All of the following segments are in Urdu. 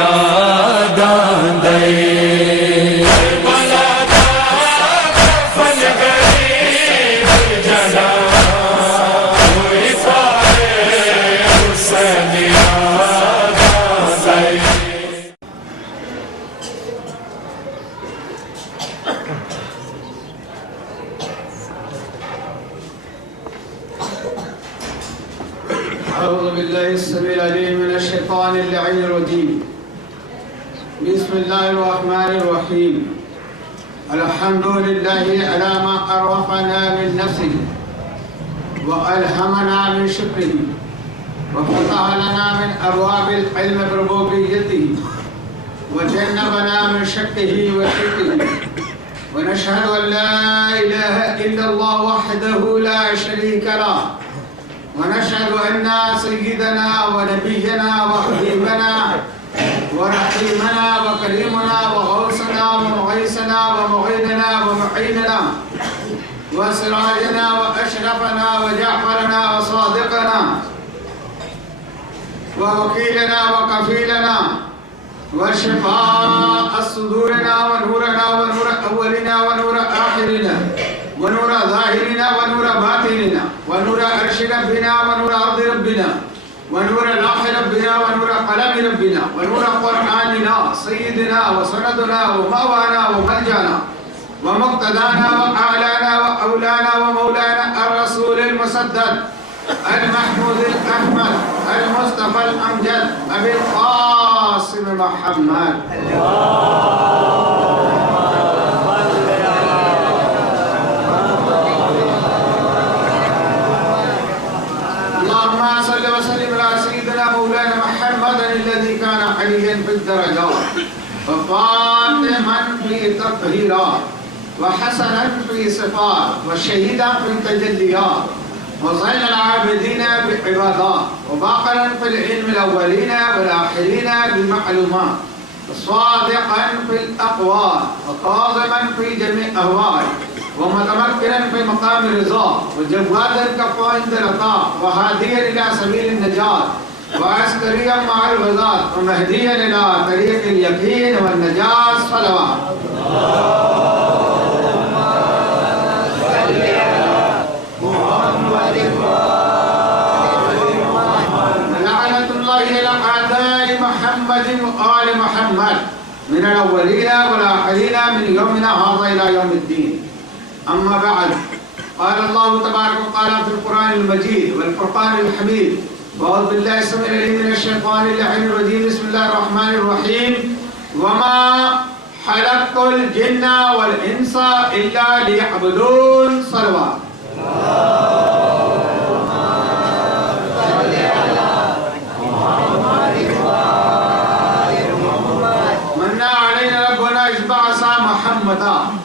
یاد آندے أعوذ بالله السميع العليم من الشيطان اللعين الرجيم. بسم الله الرحمن الرحيم. الحمد لله على ما عرفنا من نفسه وألهمنا من شكره وفتح لنا من أبواب العلم بربوبيته وجنبنا من شكه وشركه ونشهد أن لا إله إلا الله وحده لا شريك له ونشهد أن سيدنا ونبينا وحبيبنا ورحيمنا وكريمنا وغوثنا ومغيثنا ومعيننا ومعيننا وسراجنا وأشرفنا وجعفرنا وصادقنا ووكيلنا وكفيلنا وشفاء صدورنا ونورنا ونور أولنا ونور آخرنا ونور ظاهرنا ونور باطننا ونور عرش ربنا ونور أرض ربنا ونور لوح ربنا ونور قلم ربنا ونور قرآننا سيدنا وسندنا ومأوانا وملجانا ومقتدانا وأعلانا وأولانا ومولانا الرسول المسدد المحمود الأحمد المصطفى الأمجد أبي القاسم محمد. اللهم صل وسلم على سيدنا مولانا محمد الذي كان عليا في الدرجات وفاطما في التطهيرات وحسنا في صفات وشهيدا في التجليات وزين العابدين بالعبادات وباقرا في العلم الأولين والآخرين بالمعلومات وصادقا في الأقوال وقاضما في جميع الأهوال ومتمكنا في مقام الرضا وجوادا كفاند العطاء وهاديا إلى سبيل النجاة وعسكريا مع الغزاة ومهديا إلى طريق اليقين والنجاة صلوات. محمد وآل محمد من الأولين والآخرين من يومنا هذا إلى يوم الدين. أما بعد، قال الله تبارك وتعالى في القرآن المجيد والفرقان الحميد: أعوذ بالله السميع العليم من الشيطان اللعين الرجيم. بسم الله الرحمن الرحيم. وما خلقت الجن والإنس إلا ليعبدون. صلوات.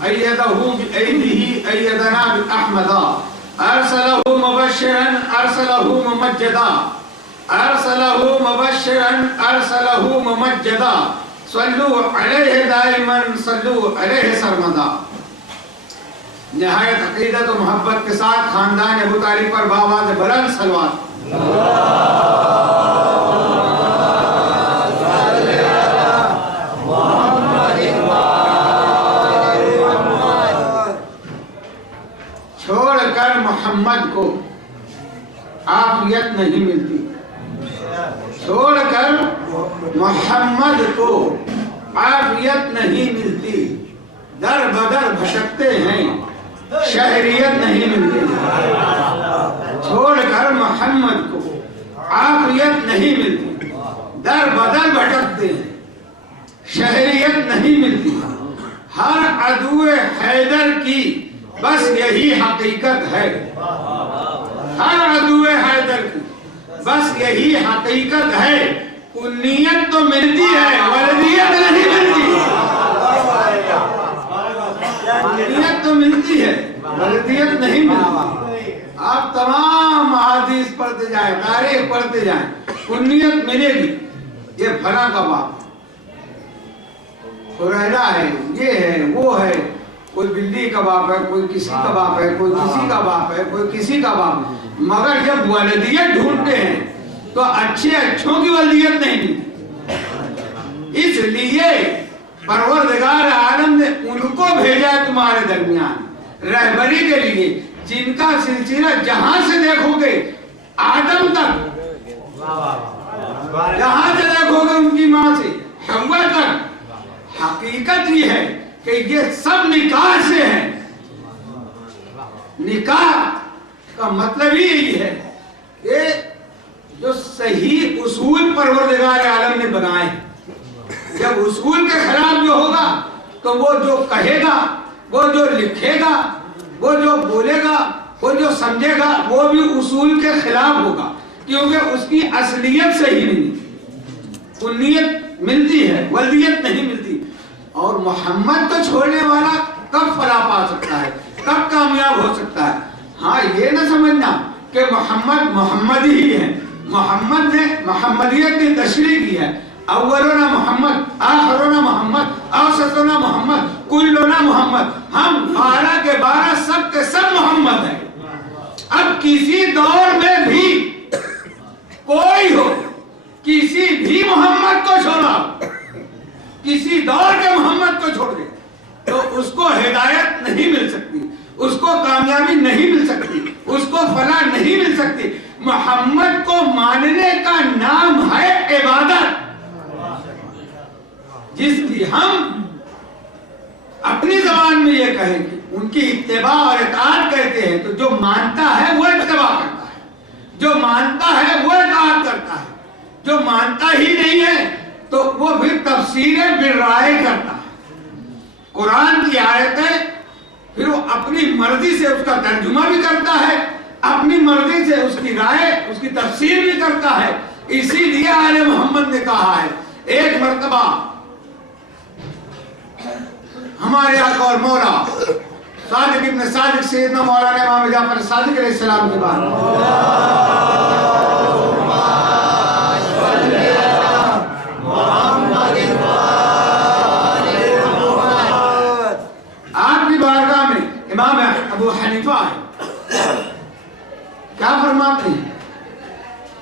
أيده بأيده أيدنا بأحمدا أرسله مبشرا أرسله ممجدا أرسله مبشرا أرسله ممجدا صلوا عليه دائما صلوا عليه سرمدا. نہایت عقیدت و محبت کے ساتھ خاندان ابو طالب پر باواز بلند صلوات. محمد کو عافیت نہیں ملتی، چھوڑ کر محمد کو عافیت نہیں ملتی، در بدر بھٹکتے ہیں شہریت نہیں ملتی. چھوڑ کر محمد کو عافیت نہیں ملتی، در بدر بھٹکتے ہیں شہریت نہیں ملتی. ہر عدو حیدر کی بس یہی حقیقت ہے، ہر عدو حیدر کی بس یہی حقیقت ہے. کنیت تو ملتی ہے ولدیت نہیں ملتی. کنیت تو ملتی ہے ولدیت نہیں ملتی. آپ تمام احادیث پڑھتے جائیں، تاریخ پڑھتے جائیں، کنیت ملے گی. یہ فلاں کا باپ ہریرہ ہے، یہ ہے، وہ ہے. کوئی بلی کا باپ ہے، کوئی کسی کا باپ ہے، کوئی کسی کا باپ ہے، کوئی کسی کا باپ. مگر جب ولدیت ڈھونڈتے ہیں تو اچھے اچھوں کی ولدیت نہیں ملتی. اس لیے پروردگار عالم نے ان کو بھیجا تمہارے درمیان رہبری کے لیے، جن کا سلسلہ جہاں سے دیکھو گے آدم تک، جہاں سے دیکھو گے ان کی ماں سے حوا تک، حقیقت یہ ہے کہ یہ سب نکاح سے ہے۔ نکاح کا مطلب ہی یہی ہے کہ جو صحیح اصول پروردگار عالم نے بنائے، جب اصول کے خلاف جو ہوگا تو وہ جو کہے گا، وہ جو لکھے گا، وہ جو بولے گا، وہ جو سمجھے گا، وہ بھی اصول کے خلاف ہوگا، کیونکہ اس کی اصلیت صحیح نہیں، کنیت ملتی ہے، ولدیت نہیں ملتی۔ اور محمد کو چھوڑنے والا کب فلاح پا سکتا ہے، کب کامیاب ہو سکتا ہے؟ ہاں یہ نہ سمجھنا کہ محمد محمد ہی ہے، محمد نے محمدیت کی تشریح کی ہے، اولنا محمد، آخرنا محمد، اوسطنا محمد، کلنا محمد، ہم 12 کے 12 سب کے سب محمد ہیں۔ اب کسی دور میں بھی کوئی ہو کسی بھی محمد کو چھوڑا، کسی دور کے محمد کو چھوڑ دے تو اس کو ہدایت نہیں مل سکتی، اس کو کامیابی نہیں مل سکتی، اس کو فلاح نہیں مل سکتی۔ محمد کو ماننے کا نام ہے عبادت، جس کی ہم اپنی زبان میں یہ کہیں کہ ان کی اتباع اور اطاعت کہتے ہیں، تو جو مانتا ہے وہ اتباع کرتا ہے، جو مانتا ہے وہ اطاعت کرتا ہے، جو مانتا ہی نہیں ہے تو وہ پھر تفسیر بالرائے کرتا ہے۔ قرآن کی آیتیں پھر وہ اپنی مرضی سے اس کا ترجمہ بھی کرتا ہے، اپنی مرضی سے اس کی رائے، اس کی تفسیر بھی کرتا ہے۔ اسی لیے آل محمد نے کہا ہے، ایک مرتبہ ہمارے آقا اور مولا صادق ابن صادق سیدنا مولانا امام جعفر صادق علیہ السلام کے بعد آپ کی بارگاہ میں امام ابو حنیفہ ہے، کیا فرماتے ہیں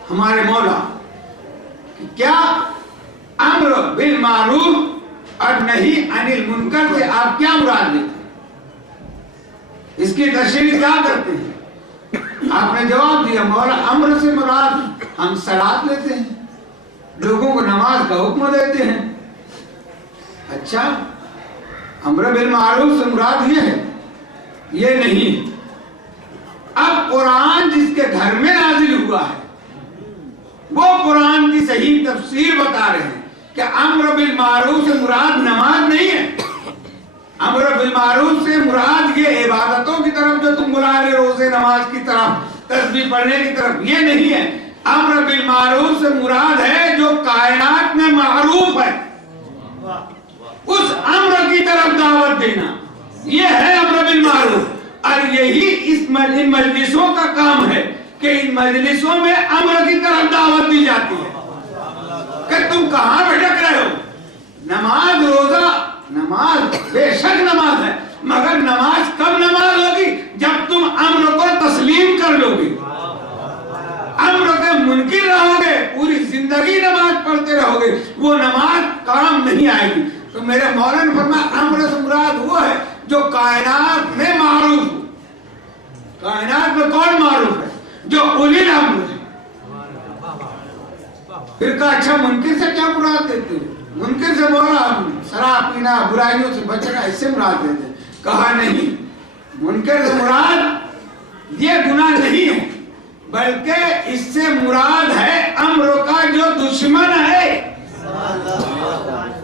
ہمارے مولا کہ کیا امر بالمعروف اور نہیں عن المنکر سے آپ کیا مراد لیتے ہیں، اس کی تشریح کیا کرتے ہیں؟ آپ نے جواب دیا مولا امر سے مراد ہم صلاۃ لیتے ہیں، لوگوں کو نماز کا حکم دیتے ہیں۔ اچھا، امر بالمعروف سے مراد یہ ہے؟ یہ نہیں۔ اب قرآن جس کے گھر میں نازل ہوا ہے وہ قرآن کی صحیح تفسیر بتا رہے ہیں کہ امر بالمعروف سے مراد نماز نہیں ہے، امر بالمعروف سے مراد یہ عبادتوں کی طرف جو تم بلا رہے، روزے نماز کی طرف، تسبیح پڑھنے کی طرف، یہ نہیں ہے۔ امر بالمعروف سے مراد ہے جو کائنات میں معروف ہے، اس امر کی طرف دعوت دینا، یہ ہے امر بالمعروف۔ اور یہی اس مجلسوں کا کام ہے کہ ان مجلسوں میں امر کی طرف دعوت دی جاتی ہے کہ تم کہاں بھٹک رہے ہو۔ نماز، روزہ، نماز بے شک نماز ہے، مگر نماز کب نماز ہوگی؟ جب تم امر کو تسلیم کر لو گے، امر کے منکر رہو گے، پوری زندگی نماز پڑھتے رہو گے، وہ نماز کام نہیں آئے گی۔ تو میرے مولا نے فرمایا امر سے مراد وہ ہے جو کائنات میں معروف ہو۔ کائنات میں کون معروف ہے؟ جو اولی الامر ہے۔ پھر کہا اچھا منکر سے کیا مراد دیتے ہو؟ منکر سے بولا شراب پینا، برائیوں سے بچنا، اس سے مراد دیتے۔ کہا نہیں، منکر سے مراد یہ گناہ نہیں ہے، بلکہ اس سے مراد ہے امر کا جو دشمن ہے،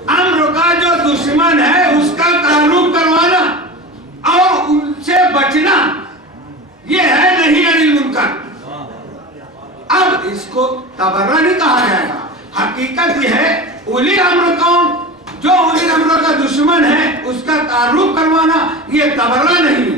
امر کا جو دشمن ہے اس کا تعلق کروانا اور ان سے بچنا، یہ ہے نہیں عن المنکر۔ اب اس کو تبرہ نہیں کہا جائے گا، حقیقت یہ ہے اولی امر کون؟ جو اولی امر کا دشمن ہے اس کا تعلق کروانا، یہ تبرہ نہیں ہے،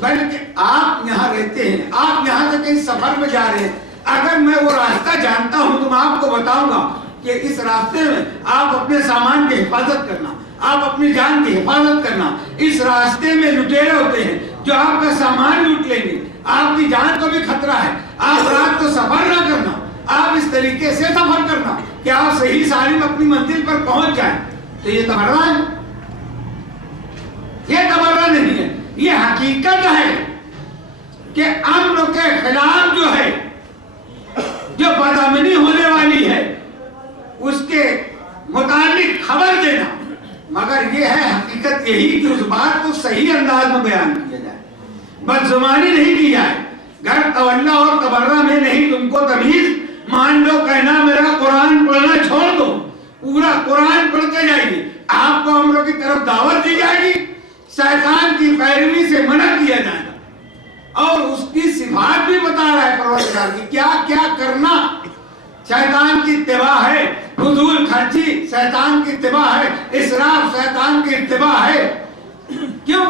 بلکہ آپ یہاں رہتے ہیں، آپ یہاں سے کہیں سفر میں جا رہے ہیں، اگر میں وہ راستہ جانتا ہوں تو میں آپ کو بتاؤں گا کہ اس راستے میں آپ اپنے سامان کی حفاظت کرنا، آپ اپنی جان کی حفاظت کرنا۔ اس راستے میں لٹیرے ہوتے ہیں جو آپ کا سامان لوٹ لیں گے، آپ کی جان کو بھی خطرہ ہے، آپ رات کو سفر نہ کرنا، آپ اس طریقے سے سفر کرنا کہ آپ صحیح سالم اپنی منزل پر پہنچ جائیں، تو یہ تبرہ ہے، یہ تبرہ نہیں ہے، یہ حقیقت ہے کہ امر کے خلاف جو ہے، جو بدامنی ہونے والی ہے، اس کے متعلق خبر دینا، مگر یہ ہے حقیقت یہی کہ اس بات کو صحیح انداز میں بیان کیا جائے، بدزبانی نہیں کی جائے، گر تولا اور تبرہ میں نہیں، تم کو تمیز مان لو، کہنا میرا قرآن پڑھنا چھوڑ دو، پورا قرآن پڑھتے جائیے، آپ کو امروں کی طرف دعوت دی جائے گی، شیطان کی پیروی سے منع کیا جائے گا، اور اس کی صفات بھی بتا رہا ہے پروردگار کی، کیا کیا کرنا۔ شیطان کی اتباع ہے، فضول خرچی شیطان کی اتباع ہے، اسراف شیطان کی اتباع ہے، کیوں؟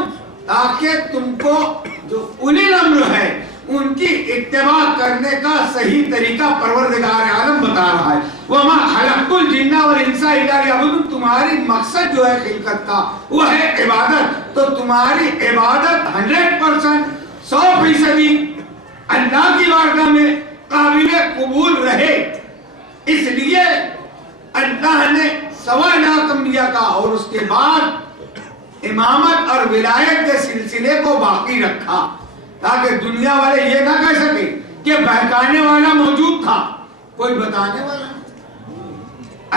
تاکہ تم کو جو اولی الامر ہے ان کی اتباع کرنے کا صحیح طریقہ پروردگار عالم بتا رہا ہے۔ وَمَا خَلَقْتُ الْجِنَّ وَالْإِنسَ إِلَّا لِيَعْبُدُونِ، تمہاری مقصد جو ہے خلقت کا وہ ہے عبادت، تو تمہاری عبادت 100% 100% اللہ کی بارگاہ میں قابل قبول رہے، اس لیے اللہ نے 1.25 لاکھ انبیاء کا اور اس کے بعد امامت اور ولایت کے سلسلے کو باقی رکھا، تاکہ دنیا والے یہ نہ کہہ سکے کہ بہکانے والا موجود تھا، کوئی بتانے والا نہیں۔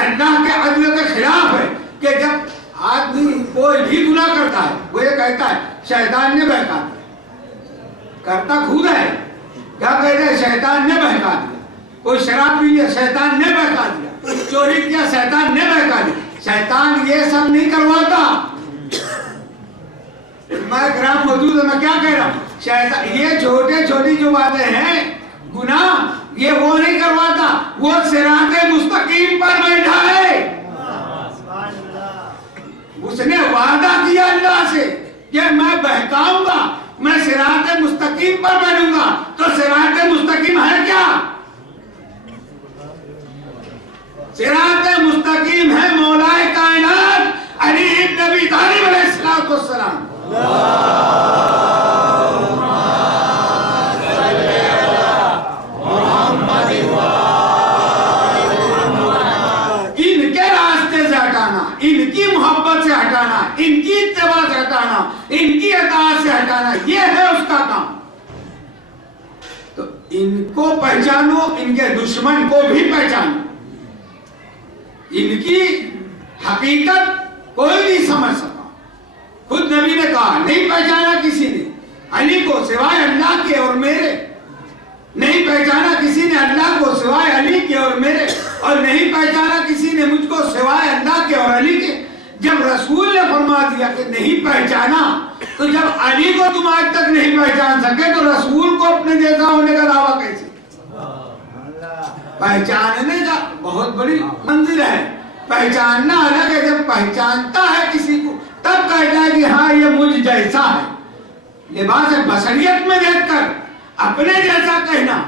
اللہ کے عدل کے خلاف ہے کہ جب آدمی کوئی بھی گناہ کرتا ہے وہ یہ کہتا ہے شیطان نے بہکا دیا، کرتا خود ہے، کیا کہتے ہیں شیطان نے بہکا دیا، کوئی شراب پی لیا شیطان نے بہکا دیا، چوری کیا شیطان نے بہکا دیا، شیطان یہ سب نہیں کرواتا۔ میں گرام موجود ہے، میں کیا کہہ رہا ہوں، شیطان یہ چھوٹے چھوٹی جو باتیں ہیں گناہ، یہ وہ نہیں کرواتا، وہ صراط مستقیم پر بیٹھا ہے، اس نے وعدہ کیا اللہ سے کہ میں بہکاؤں گا، میں صراط مستقیم پر بیٹھوں گا، تو صراط مستقیم ہے کیا؟ صراط مستقیم ہے مولا کائنات علی ابن ابی طالب علیہ السلام۔ ان کے راستے سے ہٹانا، ان کی محبت سے ہٹانا، ان کی اتباع سے ہٹانا، ان کی اطاعت سے ہٹانا، یہ ہے اس کا کام۔ تو ان کو پہچانو، ان کے دشمن کو بھی پہچانو، ان کی حقیقت کوئی نہیں سمجھ سکا، خود نبی نے کہا نہیں پہچانا کسی نے علی کو سوائے اللہ کے اور میرے، نہیں پہچانا کسی نے اللہ کو سوائے علی کے اور میرے، اور نہیں پہچانا کسی نے مجھ کو سوائے اللہ کے اور علی کے۔ جب رسول نے فرما دیا کہ نہیں پہچانا، تو جب علی کو تم آج تک نہیں پہچان سکے تو رسول کو اپنے جیسا ہونے کا دعویٰ کیسے؟ پہچاننے کا بہت بڑی منزل ہے، پہچاننا الگ ہے، جب پہچانتا ہے کسی کو تب کہتا ہے کہ ہاں یہ مجھ جیسا ہے۔ لباس بشریت میں دیکھ کر اپنے جیسا کہنا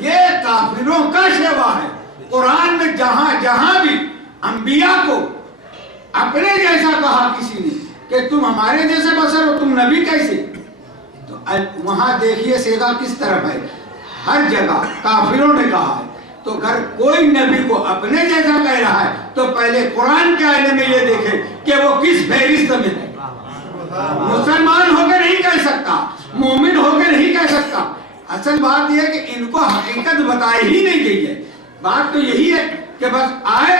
یہ کافروں کا شیوا ہے۔ قرآن میں جہاں جہاں بھی انبیاء کو اپنے جیسا کہا کسی نے کہ تم ہمارے جیسے بشر ہو، تم نبی کیسے، تو وہاں دیکھیے سیدھا کس طرف ہے، ہر جگہ کافروں نے کہا ہے۔ تو اگر کوئی نبی کو اپنے جیسا کہہ رہا ہے تو پہلے قرآن کے آئینے میں یہ دیکھے کہ وہ کس فہرست میں ہے۔ مسلمان ہو کے نہیں کہہ سکتا، مومن ہو کے نہیں کہہ سکتا۔ اصل بات یہ ہے کہ ان کو حقیقت بتائی ہی نہیں گئی ہے۔ بات تو یہی ہے کہ بس آئے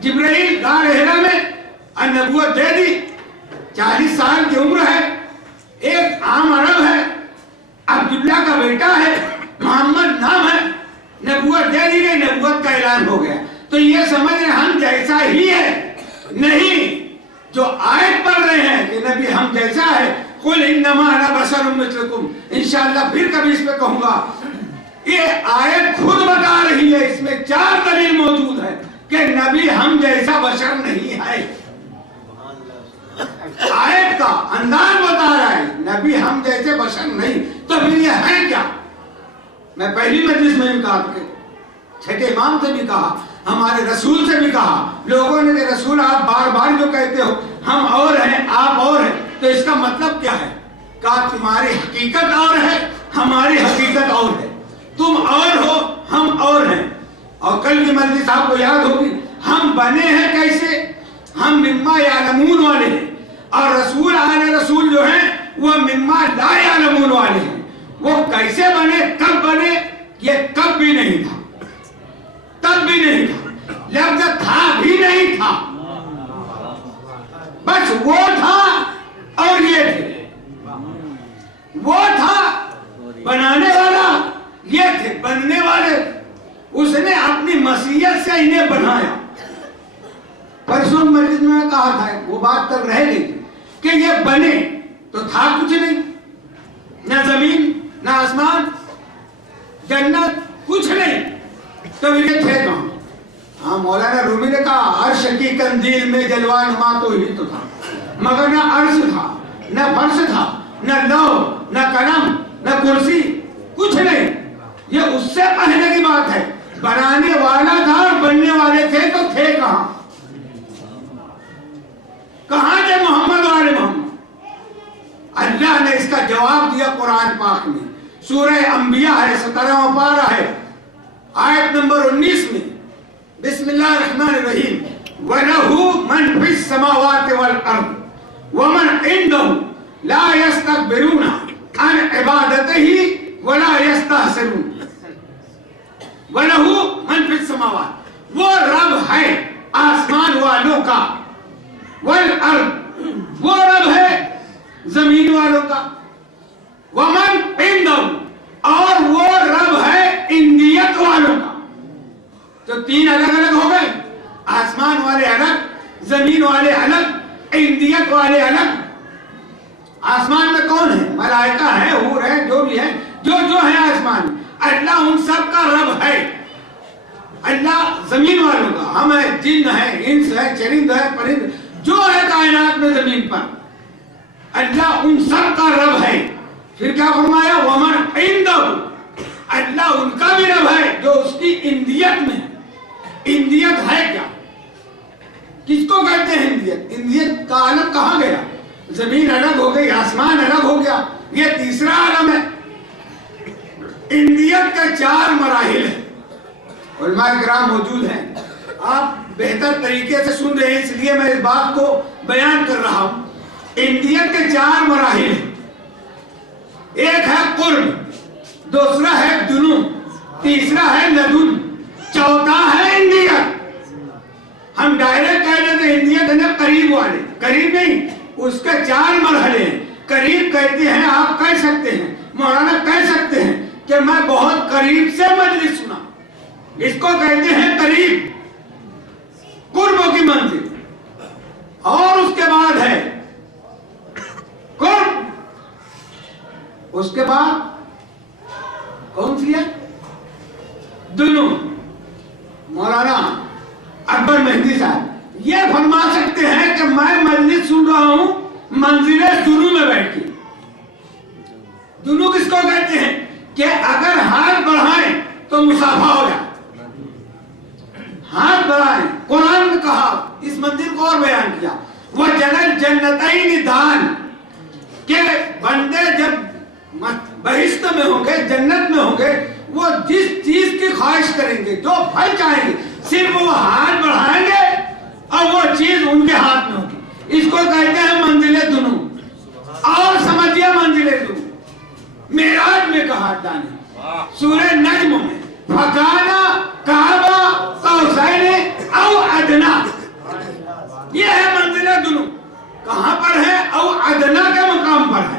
جبرائیل غار حرا میں نبوت دے دی، 40 سال کی عمر ہے، ایک عام عرب ہے، عبداللہ کا بیٹا ہے، محمد نام ہے، نبوت دے دی گئی، نبوت کا اعلان ہو گیا۔ تو یہ سمجھ رہے ہم جیسا ہی ہے، نہیں، جو آیت پڑھ رہے ہیں کہ نبی ہم جیسا ہے، قُلْ إِنَّمَا أَنَا بَشَرٌ مِثْلُكُمْ، انشاءاللہ پھر کبھی اس پہ کہوں گا۔ یہ آیت خود بتا رہی ہے، اس میں 4 دلیل موجود ہے کہ نبی ہم جیسا بشر نہیں ہے۔ آیت کا انداز بتا رہا ہے نبی ہم جیسے بشر نہیں، تو پھر یہ ہے کیا؟ میں پہلی مجلس میں بھی کہا کہ چھٹے امام سے بھی کہا، ہمارے رسول سے بھی کہا، لوگوں نے کہ رسول آپ بار بار جو کہتے ہو ہم اور ہیں آپ اور ہیں، تو اس کا مطلب کیا ہے؟ کہا تمہاری حقیقت اور ہے، ہماری حقیقت اور ہے، تم اور ہو ہم اور ہیں۔ اور کل کی مجلس آپ کو یاد ہوگی ہم بنے ہیں کیسے، ہم مما یعلمون والے ہیں، اور رسول آل رسول جو ہیں وہ مما لا یعلمون والے ہیں۔ وہ کیسے بنے، کب بنے، یہ کب بھی نہیں تھا، تب بھی نہیں تھا، لفظ تھا بھی نہیں تھا، بس وہ تھا اور یہ تھے۔ وہ تھا بنانے والا، یہ تھے بننے والے۔ اس نے اپنی مسیحیت سے انہیں بنایا۔ پرسوں مجلس میں کہا تھا، وہ بات تک رہ گئی تھی کہ یہ بنے تو تھا کچھ نہیں، نہ زمین نہ آسمان جنت کچھ نہیں، تو یہ تھے کہاں؟ ہاں مولانا رومی نے کہا عرش کی قندیل میں جلوہ نما تو ہی تو تھا، مگر نہ عرش تھا، نہ فرش تھا، نہ لوح، نہ قلم، نہ کرسی، کچھ نہیں۔ یہ اس سے پہلے کی بات ہے، بنانے والا تھا اور بننے والے تھے تو تھے کہاں؟ کہاں تھے محمد والے محمد؟ اللہ نے اس کا جواب دیا قرآن پاک میں، سورہ انبیاء ہے 17واں پارہ ہے آیت نمبر 19 میں، بسم اللہ الرحمن الرحیم، وَلَهُ مَنْ فِي السَّمَاوَاتِ وَالْأَرْضِ وَمَنْ عِنْدَهُ لَا يَسْتَكْبِرُونَ عَنْ عِبَادَتِهِ وَلَا يَسْتَحْسِرُونَ۔ وَلَهُ مَنْ فِي السَّمَاوَاتِ، وہ رب ہے آسمان والوں کا، وَالْأَرْضِ، وہ رب ہے زمین والوں کا، وَمَنْ عِنْدَهُ، اور وہ رب ہے اندیت والوں کا۔ تو تین الگ الگ ہو گئے، آسمان والے الگ، زمین والے الگ، اندیت والے الگ۔ آسمان میں کون ہے؟ ملائکہ ہے، حور ہے، جو بھی ہے، جو ہے آسمان میں، اللہ ان سب کا رب ہے۔ اللہ زمین والوں کا، ہم ہے، جن ہے، انس ہے، چرند ہے، پرند، جو ہے کائنات میں زمین پر، اللہ ان سب کا رب ہے۔ پھر کیا فرمایا؟ وَمَنْ عِنْدَهُ، اللہ ان کا بھی رب ہے جو اس کی اندیت میں ہے۔ اندیت ہے کیا؟ کس کو کہتے ہیں اندیت؟ اندیت کا عالم کہاں گیا؟ زمین الگ ہو گئی، آسمان الگ ہو گیا، یہ تیسرا عالم ہے۔ اندیت کے 4 مراحل ہیں، علماء کرام موجود ہیں، آپ بہتر طریقے سے سن رہے ہیں اس لیے میں اس بات کو بیان کر رہا ہوں۔ اندیت کے 4 مراحل ہیں، ایک ہے قرب، دوسرا ہے دنو، تیسرا ہے لدن، چوتھا ہے اندیت۔ ہم ڈائریکٹ کہہ دیتے ہیں اندیت ہے قریب والے، قریب نہیں، اس کے 4 مرحلے ہیں۔ قریب کہتے ہیں، آپ کہہ سکتے ہیں، مولانا کہہ سکتے ہیں کہ میں بہت قریب سے مجلس سنا، اس کو کہتے ہیں قریب، قرب کی منزل۔ اور اس کے بعد ہے قرب، اس کے بعد کون سی ہے؟ دنو۔ مولانا اکبر مہدی صاحب یہ فرما سکتے ہیں کہ میں مجلس سن رہا ہوں منزل دنو میں بیٹھ کے۔ دنو کس کو کہتے ہیں؟ کہ اگر ہاتھ بڑھائیں تو مسافہ ہو جائے، ہاتھ بڑھائیں۔ قرآن نے کہا، اس منزل کو اور بیان کیا، وَجَنَ الْجَنَّتَيْنِ دَانِ، کہ بندے جب بہشت میں ہوں گے، جنت میں ہوں گے، وہ جس چیز کی خواہش کریں گے، جو پھل چاہیں گے، صرف وہ ہاتھ بڑھائیں گے اور وہ چیز ان کے ہاتھ میں ہوگی۔ اس کو کہتے ہیں منزل دنو۔ اور سمجھیے منزل دنو معراج میں کہا اللہ نے سورہ نجم میں، فَكَانَ قَابَ قَوْسَيْنِ أَوْ أَدْنَىٰ، یہ ہے منزل دنو۔ کہاں پر ہے؟ او ادنا کے مقام پر ہے۔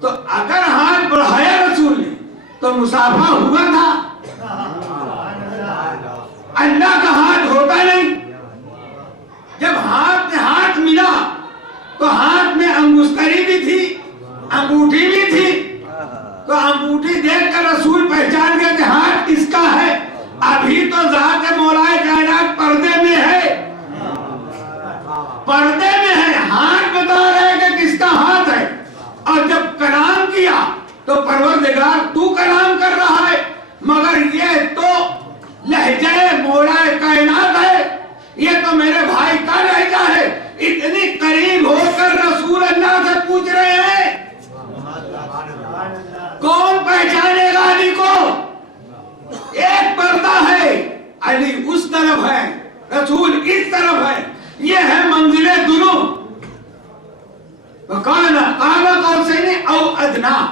تو اگر ہاتھ بڑھایا رسول نے تو مسافہ ہوا تھا۔ اللہ کا ہاتھ ہوتا نہیں، جب ہاتھ میں ہاتھ ملا تو ہاتھ میں انگشتری بھی تھی، انگوٹھی بھی تھی، تو انگوٹھی دیکھ کر رسول پہچان گئے کہ ہاتھ کس کا ہے۔ ابھی تو ذات مولا کائنات پردے میں ہے، پردے میں ہے، ہاتھ بتا رہے کہ کس کا ہاتھ ہے۔ اور جب کلام کیا تو پروردگار تو کلام کر رہا ہے، مگر یہ تو لہجہ مولا کائنات ہے، یہ تو میرے بھائی کا لہجہ ہے۔ اتنی قریب ہو کر رسول اللہ سے پوچھ رہے ہیں طرف ہے، رسول اس طرف ہے، یہ ہے منزل دنو. وَقَالَ قَابَ قَوْسَيْنِ اَوْ أَدْنَىٰ.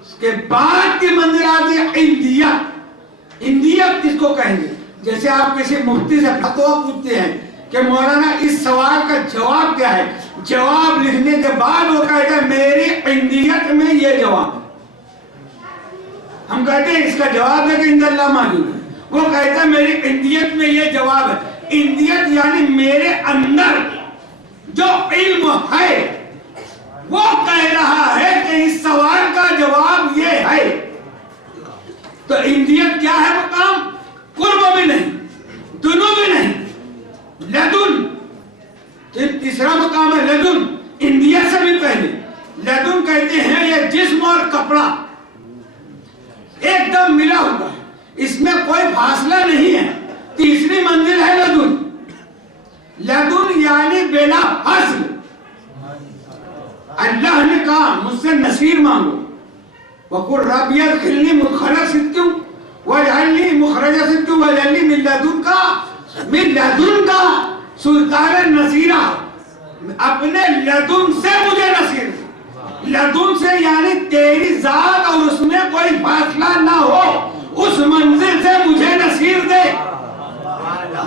اس کے بعد کی منزل آتی ہے اندیت. اندیت کس کو کہیں گے؟ جیسے آپ کسی مفتی سے فتویٰ پوچھتے ہیں کہ مولانا اس سوال کا جواب کیا ہے، جواب لکھنے کے بعد وہ کہتا ہے میری اندیت میں یہ جواب ہے. ہم کہتے ہیں اس کا جواب ہے کہ عند اللہ موجود ہے، وہ کہتا ہے میری اندیت میں یہ جواب ہے. اندیت یعنی میرے اندر جو علم ہے وہ کہہ رہا ہے کہ اس سوال کا جواب یہ ہے. تو اندیت کیا ہے؟ مقام قرب بھی نہیں، دنو بھی نہیں، لدن. تیسرا مقام ہے لدن، اندیت سے بھی پہلے. لدن کہتے ہیں یہ جسم اور کپڑا ایک دم ملا ہوا ہے، اس میں کوئی فاصلہ نہیں ہے. تیسری منزل ہے لدن. لدن یعنی بلا فصل. اللہ نے کہا مجھ سے نصیر مانگو. وَقُلْ رَبِّ ادْخِلْنِي مُدْخَلَ صِدْقٍ وَاجْعَلْنِي مُخْرَجَ صِدْقٍ وَاجْعَلْنِي مِن لَدُنْكَ سُلْطَانًا نَصِيرًا. اپنے لدن سے مجھے نصیر. لدن سے یعنی تیری ذات اور اس میں کوئی فاصلہ نہ ہو، اس منزل سے مجھے نصیر دے.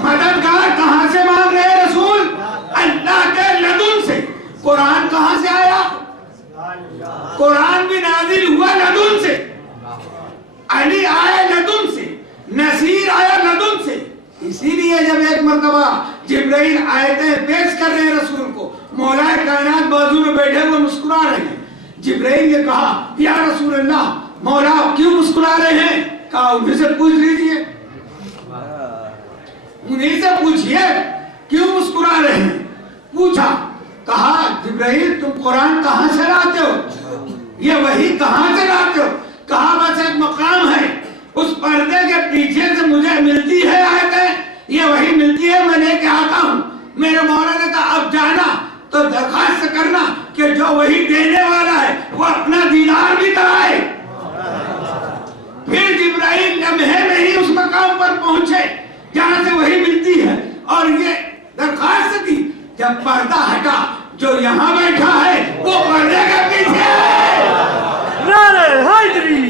مددگار کہاں سے مانگ رہے رسول؟ اللہ کے لدن سے. قرآن کہاں سے آیا؟ قرآن بھی نازل ہوا لدن سے. علی آیا لدن سے، نصیر آیا لدن سے. اسی لیے جب ایک مرتبہ جبرائیل آیتیں پیش کر رہے ہیں رسول کو، مولا کائنات بازو میں بیٹھے ہوئے مسکرا رہے ہیں. جبرائیل نے کہا یا رسول اللہ مولا کیوں مسکرا رہے ہیں؟ کہا انہیں سے پوچھ لیجئے، انہیں سے پوچھئے کیوں مسکرا رہے ہیں. پوچھا، کہا جبرائیل تم قرآن کہاں سے لاتے ہو؟ یہ وحی کہاں سے لاتے ہو؟ کہا بس ایک مقام ہے، اس پردے کے پیچھے سے مجھے ملتی ہے آیتیں، یہ وحی ملتی ہے، میں لے کے آتا ہوں. میرے مولا نے کہا اب جانا تو درخواست کرنا کہ جو وحی دینے والا ہے وہ اپنا دیدار بھی کرائے. پھر جبرائیل لمحے میں ہی اس مقام پر پہنچے جہاں سے وحی ملتی ہے اور یہ درخواست کی. جب پردہ ہٹا جو یہاں بیٹھا ہے وہ پردے کے پیچھے ہے. نعرہ حیدری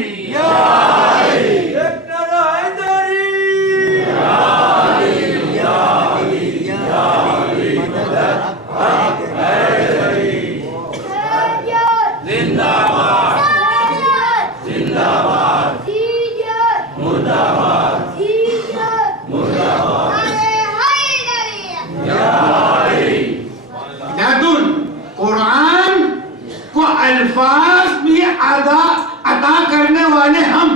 الفاظ بھی عطا کرنے والے ہم.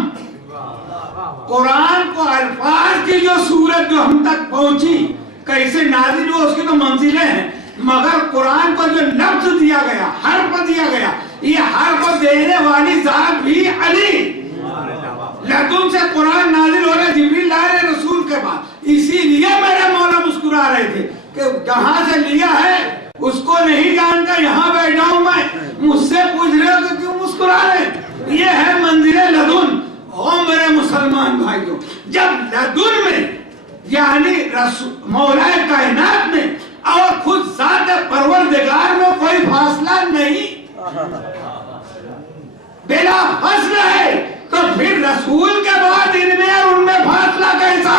قرآن کو الفاظ کی جو صورت جو ہم تک پہنچی کیسے نازل ہو اس کی تو منزلیں ہیں، مگر قرآن کو جو لفظ دیا گیا، حرف دیا گیا، یہ حرف دینے والی ذات بھی علی. لدن سے قرآن نازل ہو رہا ہے جبریل لائے رہے رسول کے بعد. اسی لیے میرے مولا مسکرا رہے تھے کہ جہاں سے لیا ہے اس کو نہیں جانتا، یہاں بیٹھا ہوں میں، مجھ سے پوچھ رہے ہو کہ کیوں مسکرا رہے؟ یہ ہے منزل لدن. او میرے مسلمان بھائیوں، جب لدن میں یعنی مولا کائنات میں اور خود ذات پروردگار میں کوئی فاصلہ نہیں، بلا فصل ہے، تو پھر رسول کے بعد ان میں اور ان میں فاصلہ کیسا؟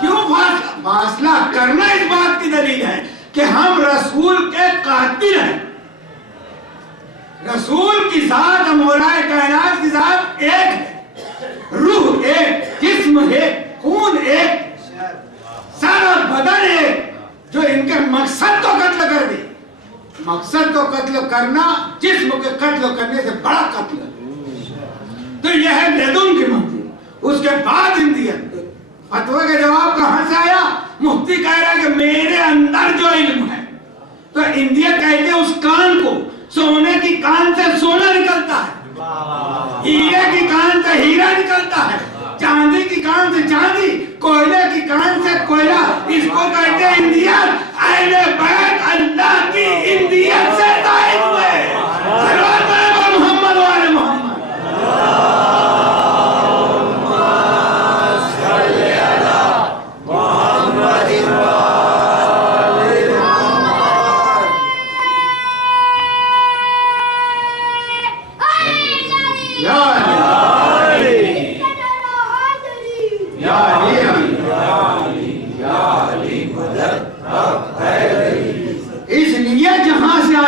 کیوں فاصلہ کرنا اس بات کی دلیل ہے کہ ہم رسول کے قاتل ہیں. رسول کی ذات مولا کائنات کی ذات ایک ہے، روح ایک، جسم ایک، خون ایک، سارا بدن ایک، جو ان کے مقصد کو قتل کر دے. مقصد کو قتل کرنا جسم کے قتل کرنے سے بڑا قتل ہے. تو یہ ہے لدن کی منزل. اس کے بعد اندیت. فتوے کا جواب کہاں سے آیا؟ مفتی کہہ رہا ہے کہ میرے اندر جو علم ہے. تو اندیت کہتے ہیں اس کان کو، سونے کی کان سے سونا نکلتا ہے، ہیرے کی کان سے ہیرا نکلتا ہے، چاندی کی کان سے چاندی، کوئلے کی کان سے کوئلہ. اس کو کہتے ہیں اندیت. اہل بیت اللہ کی اندیت سے ظاہر ہوئے. صلوات علی محمد و آل محمد.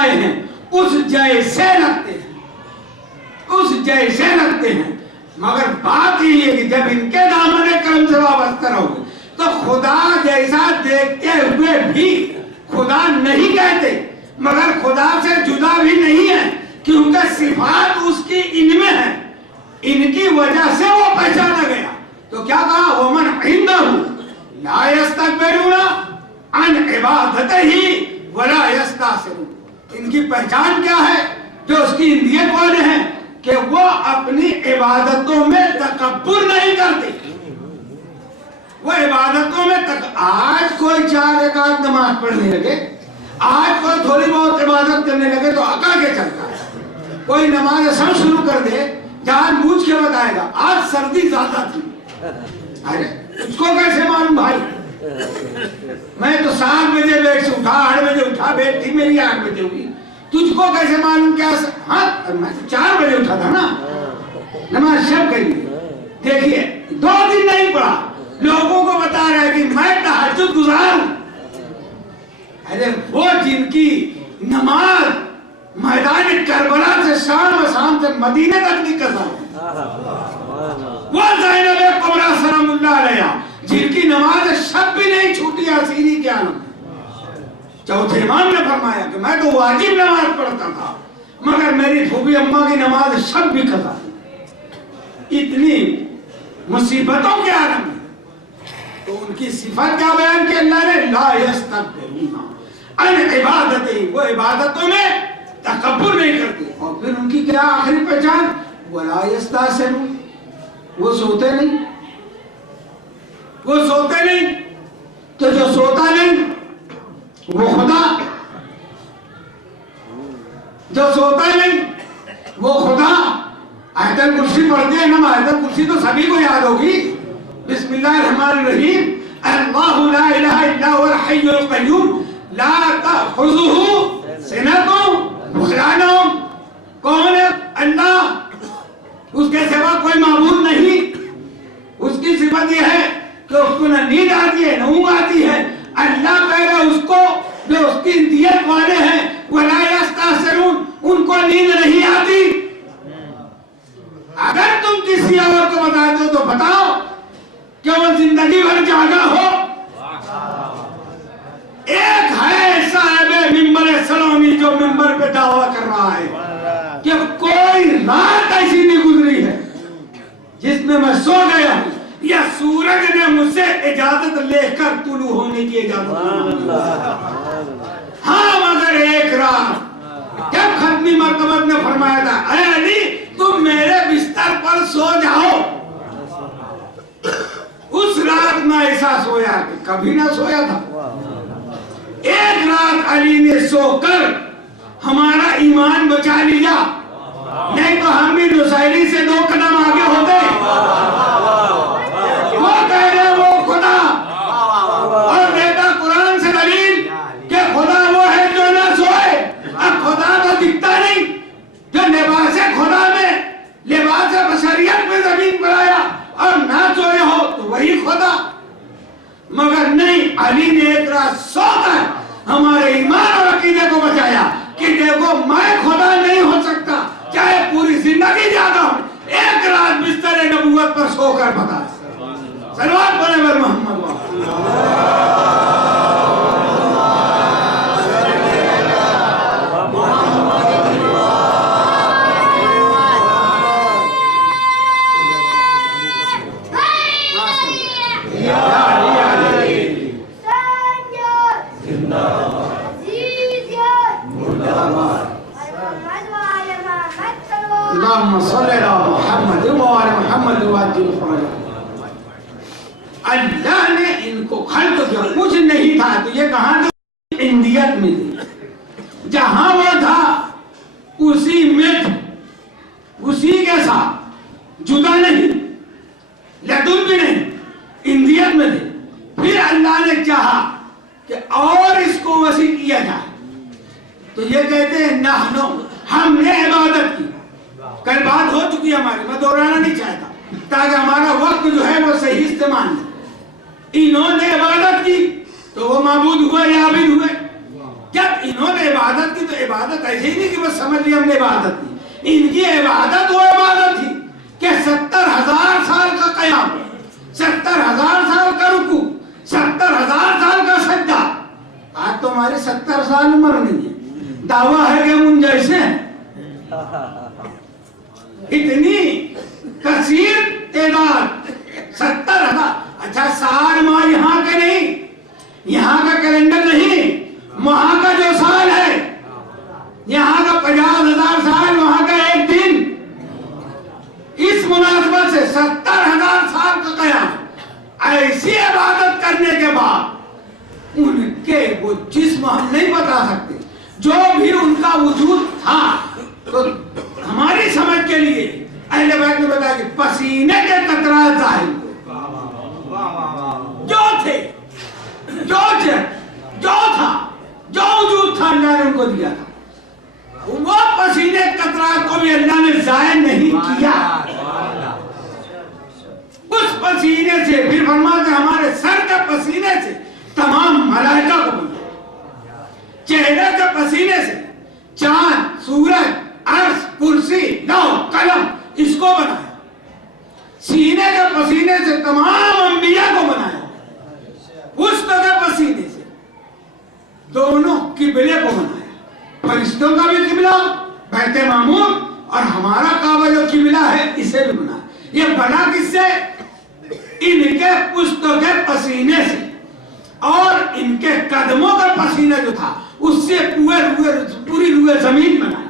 لائے ہیں اس جیسے لگتے ہیں مگر بات یہ ہے کہ جب ان کے دامن کرم سے وابستہ رہو تو خدا جیسا دیکھتے ہوئے بھی خدا نہیں کہتے مگر خدا سے جدا بھی نہیں ہے کیونکہ صفات اس کی ان میں ہے ان کی وجہ سے وہ پہچانا گیا تو کیا کہا ومن عنده لا يستكبرون عن عبادته ولا يستعصرون ان کی پہچان کیا ہے جو اس کی اندیت والے ہیں کہ وہ اپنی عبادتوں میں تکبر نہیں کرتے وہ عبادتوں میں آج کوئی 4 رکعت نماز پڑھنے لگے آج کوئی تھوڑی بہت عبادت کرنے لگے تو عقا کے چلتا ہے کوئی نماز اثر شروع کر دے جان بوجھ کے بتائے گا آج سردی زیادہ تھی ارے اس کو کیسے معلوم بھائی میں تو 7 بجے بیٹھ سے اٹھا 8 بجے اٹھا بیٹھ تھی میری 8 بجے ہوئی تجھ کو کیسے معلوم کیا ہاں میں 4 بجے اٹھا تھا نا نماز شب گئی دیکھیے 2 دن نہیں پڑھا لوگوں کو بتا رہا ہے کہ میں تہجد گزار ہوں ارے وہ جن کی نماز میدان کربلا سے شام سے مدینے تک نہیں قضا وہ زینب کبریٰ سلام اللہ علیہ جن کی نماز شب بھی نہیں چھوٹی اسیری کے عالم چوتھے امام نے فرمایا کہ میں تو واجب نماز پڑھتا تھا مگر میری پھوپھی اماں کی نماز شب بھی قضا اتنی مصیبتوں کے عالم میں تو ان کی صفت کیا بیان کی اللہ نے لا یستکبرون عن عبادتہ وہ عبادتوں میں تکبر نہیں کرتے اور پھر ان کی کیا آخری پہچان ولا یستعصرون وہ سوتے نہیں تو جو سوتا نہیں وہ خدا جو سوتا نہیں وہ خدا آیت الکرسی پڑھتے ہیں نا آیت الکرسی تو سبھی کو یاد ہوگی بسم اللہ الرحمن الرحیم اللہ لا الہ الا هو الحی القیوم لا تأخذه سنۃ ولا نوم کون ہے اللہ اس کے سوا کوئی معبود نہیں اس کی صفت یہ ہے کہ اس کو نہ نیند آتی ہے نہ اونگ آتی ہے اللہ کہہ رہا اس کو جو اس کی اندیت والے ہیں وَلَا يَسْتَعْصِرُونَ ان کو نیند نہیں آتی اگر تم کسی اور کو بتاتے ہو تو بتاؤ کہ وہ زندگی بھر جاگا ہو ایک ہے صاحب ممبر سلامی جو ممبر پہ دعویٰ کر رہا ہے کہ کوئی رات ایسی نہیں گزری ہے جس میں میں سو گیا ہوں یا سورج نے مجھ سے اجازت لے کر طلوع ہونے کی اجازت ہاں مگر ایک رات جب ختمی مرتبہ نے فرمایا تھا اے علی تم میرے بستر پر سو جاؤ اس رات میں ایسا سویا کہ کبھی نہ سویا تھا ایک رات علی نے سو کر ہمارا ایمان بچا لیا نہیں تو ہم بھی نصیری سے 2 قدم آگے ہوتے وہ کہہ رہے وہ خدا اور دیتا قرآن سے دلیل کہ خدا وہ ہے جو نہ سوئے اب خدا تو دکھتا نہیں جو لباس خدا میں لباس بشریت میں زمین پر آیا اور نہ سوئے ہو تو وہی خدا مگر نہیں علی نے ایک رات سو کر ہمارے ایمان اور عقیدے کو بچایا کہ دیکھو میں خدا نہیں ہو سکتا چاہے پوری زندگی جاگا ہوں ایک رات بستر نبوت پر سو کر بتا صلوات پڑھیں بر محمد اللهم صل على محمد وعلى محمد وعجل فرجهم اللہ نے ان کو خلق کیا کچھ نہیں تھا تو یہ کہاں تھا اندیت میں تھی جہاں وہ تھا اسی میں اسی کے ساتھ جدا نہیں لدن بھی نہیں اندیت میں تھی پھر اللہ نے چاہا کہ اور اس کو وسیع کیا جائے تو یہ کہتے ہیں نحنو ہم نے عبادت کی کل بات ہو چکی ہے ہماری میں دہرانا نہیں چاہتا تاکہ ہمارا وقت جو ہے وہ صحیح استعمال ہے انہوں نے عبادت کی تو وہ معبود ہوئے یا عابد ہوئے جب انہوں نے عبادت کی تو عبادت ایسے ہی نہیں کہ بس سمجھ لیا ہم نے عبادت کی. ان کی عبادت وہ عبادت تھی کہ 70,000 سال کا قیام، 70,000 سال کا رکوع، 70,000 سال کا سجدہ. آج تو ہماری 70 سال عمر نہیں ہے، دعویٰ ہے کہ ہم ان جیسے ہیں. اتنی کثیر تعداد 70,000. اچھا سال ماہ یہاں کے نہیں، یہاں کا کیلنڈر نہیں، وہاں کا جو سال ہے، یہاں کا 50,000 سال، وہاں کا ایک دن. اس مناسبت سے 70,000 سال کا قیام. ایسی عبادت کرنے کے بعد ان کے وہ جسم ہم نہیں بتا سکتے، جو بھی ان کا وجود تھا. تو ہماری سمجھ کے لیے اہل بیت نے بتایا کہ پسینے کے قطرات ظاہر جو تھے، جو تھا، جو وجود تھا اللہ نے ان کو دیا تھا. وہ پسینے قطرات کو بھی اللہ نے ضائع نہیں کیا. اس پسینے سے پھر فرماتے ہیں ہمارے سر کے پسینے سے تمام ملائکہ کو بنایا، چہرے کے پسینے سے چاند، سورج، عرش، کرسی، لوح، قلم اس کو بنایا، سینے کے پسینے سے تمام انبیاء کو بنایا، وسط کے پسینے سے دونوں قبلے کو بنایا، فرشتوں کا بھی قبلہ بیت معمور اور ہمارا کعبہ جو قبلہ ہے اسے بھی بنایا. یہ بنا کس سے؟ ان کے پشتوں کے پسینے سے اور ان کے قدموں کا پسینہ جو تھا اس سے پوری روئے زمین بنائی.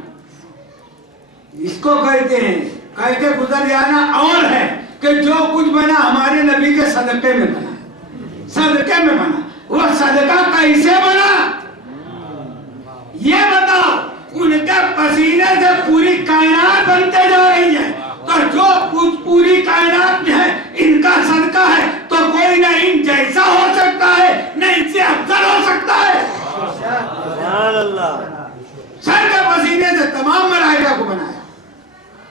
اس کو کہتے ہیں کہہ کے گزر جانا اور ہے کہ جو کچھ بنا ہمارے نبی کے صدقے میں بنا، صدقے میں بنا. وہ صدقہ کیسے بنا یہ بتاؤ. ان کے پسینے سے پوری کائنات بنتے جا رہی ہے. تو جو کچھ پوری کائنات میں ہے ان کا صدقہ ہے، تو کوئی نہ ان جیسا ہو سکتا ہے نہ ان سے افضل ہو سکتا ہے. سبحان اللہ. سر کے پسینے سے تمام ملائکہ کو بنایا.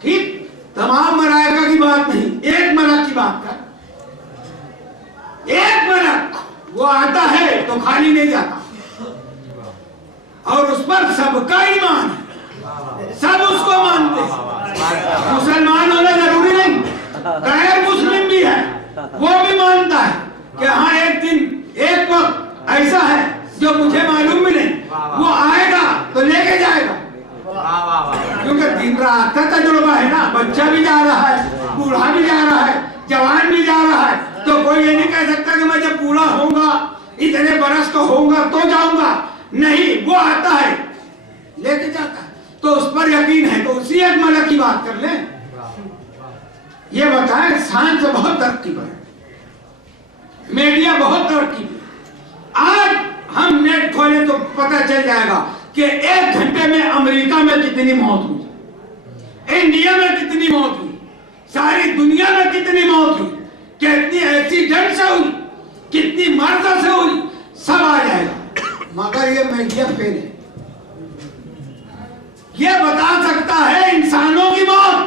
ٹھیک، تمام ملائکہ کی بات نہیں، ایک ملک کی بات کر. ایک ملک وہ آتا ہے تو خالی نہیں جاتا اور اس پر سب کا ایمان ہے، سب اس کو مانتے ہیں. مسلمان ہونا ضروری نہیں، غیر مسلم بھی ہے وہ بھی مانتا ہے کہ ہاں ایک دن ایک وقت ایسا ہے جو مجھے معلوم بھی نہیں، وہ آئے گا تو لے کے جائے گا. کیونکہ دن رات کا تجربہ ہے نا، بچہ بھی جا رہا ہے، بوڑھا بھی جا رہا ہے، جوان بھی جا رہا ہے. تو کوئی یہ نہیں کہہ سکتا کہ میں جب بوڑھا ہوں گا اتنے برس کا ہوں گا تو جاؤں گا. نہیں، وہ آتا ہے لے کے جاتا ہے. تو اس پر یقین ہے تو اسی ایک ملک کی بات کر لیں. یہ بتائیں سائنس بہت ترقی پر ہے، میڈیا بہت ترقی پر. آج ہم نیٹ کھولیں تو پتہ چل جائے گا کہ 1 گھنٹے میں امریکہ میں کتنی موت ہوئی، انڈیا میں کتنی موت ہوئی، ساری دنیا میں کتنی موت ہوئی، کتنی ایکسیڈنٹ سے ہوئی، کتنی مرد سے ہوئی، سب آ جائے گا. مگر یہ میڈیا فیل ہے. یہ بتا سکتا ہے انسانوں کی موت،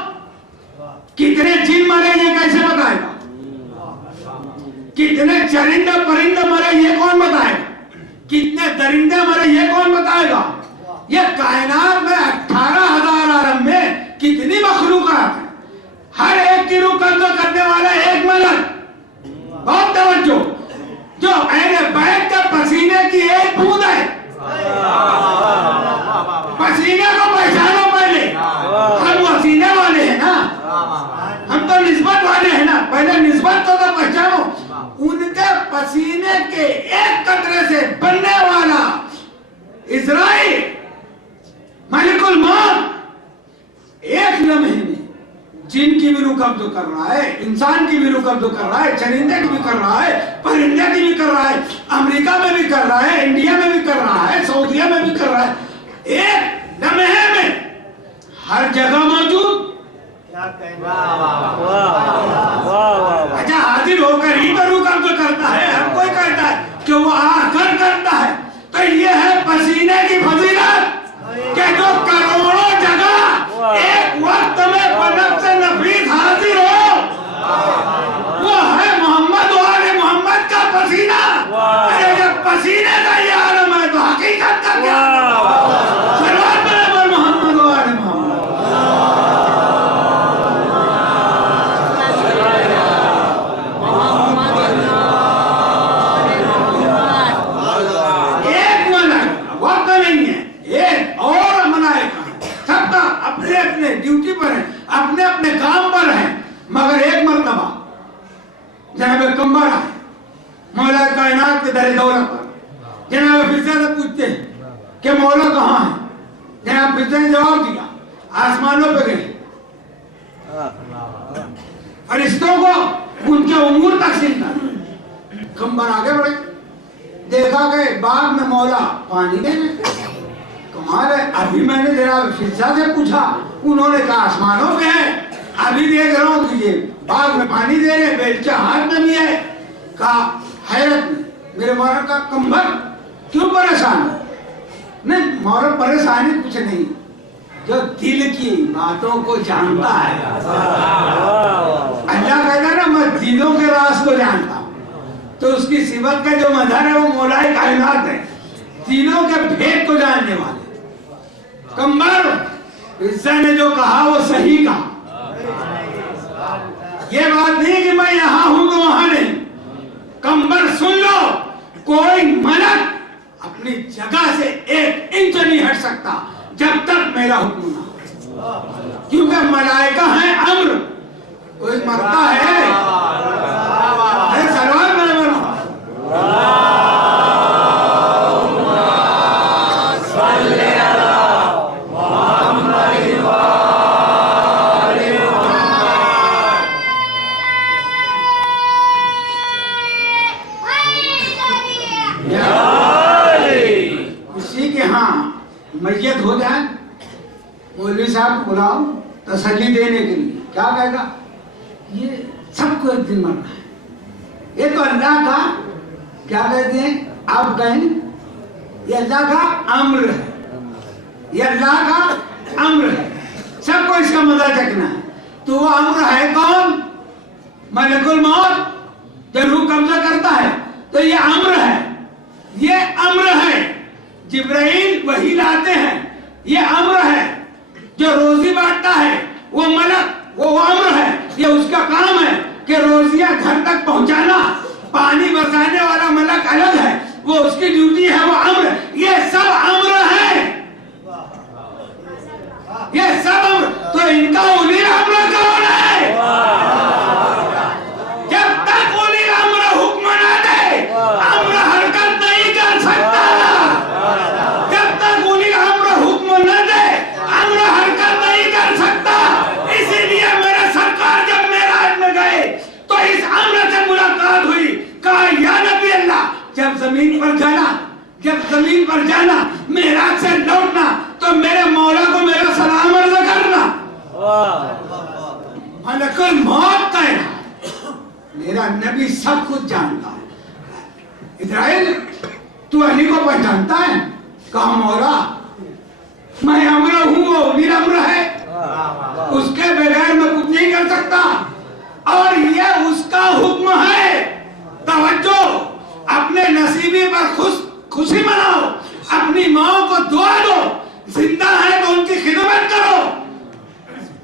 کتنے جن مرے یہ کیسے بتائے گا، کتنے چرندے پرندے مرے یہ کون بتائے گا، کتنے درندے مرے یہ کون بتائے گا. یہ کائنات میں 18,000 عالم میں کتنی مخلوقات ہیں، ہر ایک کی روح قبضہ کرنے والا ایک ملک. بہت توجہ، جو اہل بیت کے پسینے کی ایک بوند ہے. پسینے کو پہچانو پہلے، ہم پسینے والے ہیں نا، ہم تو نسبت والے ہیں نا، پہلے نسبت کو تو پہچانو. ان کے پسینے کے ایک قطرے سے بننے والا اسرائیل ملک الموت ایک لمحے میں جن کی بھی روح قبض کر رہا ہے، انسان کی بھی روح قبض کر رہا ہے، چرندے کی بھی کر رہا ہے، پرندے کی بھی کر رہا ہے، امریکہ میں بھی کر رہا ہے، انڈیا میں بھی کر رہا ہے، سعودیہ میں بھی کر رہا ہے. ایک لمحے میں ہر جگہ موجود. اچھا حاضر ہو کر ہی تو روح قبض کرتا ہے. ہر کوئی کہتا ہے کہ وہ آ کر کرتا ہے. تو یہ ہے پسینے کی فضیلت کہ جو کروڑوں جگہ ایک وقت میں بنفس نفیس حاضر ہو. وہ ہے محمد و آل محمد کا پسینہ. ارے جب پسینے کا یہ عالم ہے تو حقیقت کا کیا اپنے اپنے ڈیوٹی پر ہیں، اپنے اپنے کام پر ہیں، مگر ایک مرتبہ جناب قمبر آئے مولا کائنات کے در دولت پر، جناب فرشتے سے پوچھتے ہیں کہ مولا کہاں ہے؟ جناب فرشتے نے جواب دیا آسمانوں پہ گئے، فرشتوں کو ان کے امور تقسیم کر۔ قمبر آگے بڑھے، دیکھا کہ باغ میں مولا پانی دینے، کمال ہے، ابھی میں نے جناب فرشتہ سے پوچھا، انہوں نے کہا آسمانوں پہ ہے، ابھی دیکھ رہا ہوں کہ یہ باغ میں پانی دے رہے، بیلچہ ہاتھ میں بھی ہے۔ کہا حیرت میں میرے مولا کا قمبر کیوں پریشان ہے؟ نہیں مولا پریشانی کچھ نہیں، جو دل کی باتوں کو جانتا ہے، اللہ کہتا ہے نا میں دلوں کے راز کو جانتا ہوں، تو اس کی صفت کا جو مظہر ہے وہ مولا کائنات ہے، دلوں کے بھید کو جاننے والے۔ قمبر عزت نے جو کہا وہ صحیح کہا، یہ بات نہیں کہ میں یہاں ہوں تو وہاں نہیں، قمبر سن لو، کوئی ملک اپنی جگہ سے ایک انچ نہیں ہٹ سکتا جب تک میرا حکم نہ ہو، کیونکہ ملائکہ ہیں امر، کوئی مرتا ہے سلوات میں میت ہو جائے مولوی صاحب کو بلاؤ تسلی دینے کے لیے، کیا کہے گا؟ یہ سب کو ایک دن مرنا ہے، یہ تو اللہ کا کیا کہتے ہیں آپ کہیں، یہ اللہ کا امر ہے، یہ اللہ کا امر ہے، سب کو اس کا مزہ چکنا ہے۔ تو وہ امر ہے کون؟ ملک الموت جو روح قبضہ کرتا ہے، تو یہ امر ہے، یہ امر ہے، جبرائیل وحی لاتے ہیں، یہ امر ہے، جو روزی بانٹتا ہے وہ ملک، وہ امر ہے، یہ اس کا کام ہے کہ روزیاں گھر تک پہنچانا، پانی برسانے والا ملک الگ ہے، وہ اس کی ڈیوٹی ہے، وہ امر، یہ سب امر ہے، یہ سب امر، تو ان کا اولی امر کون ہے؟ جب تک اولی امر حکم نہ دے امر حرکت نہیں کر سکتا، جب زمین پر جانا معراج سے لوٹنا تو میرے مولا کو میرا سلام عرض کرنا، ملک الموت کا ہے، میرا نبی سب کچھ جانتا ہے۔ اسرائیل تو علی کو پہچانتا ہے؟ کہا مولا میں امر ہوں، وہ بھی امر ہے، اس کے بغیر میں کچھ نہیں کر سکتا، اور یہ اس کا حکم ہے۔ توجہ، اپنے نصیبی پر خوشی مناؤ، اپنی ماں کو دعا دو، زندہ ہے تو ان کی خدمت کرو۔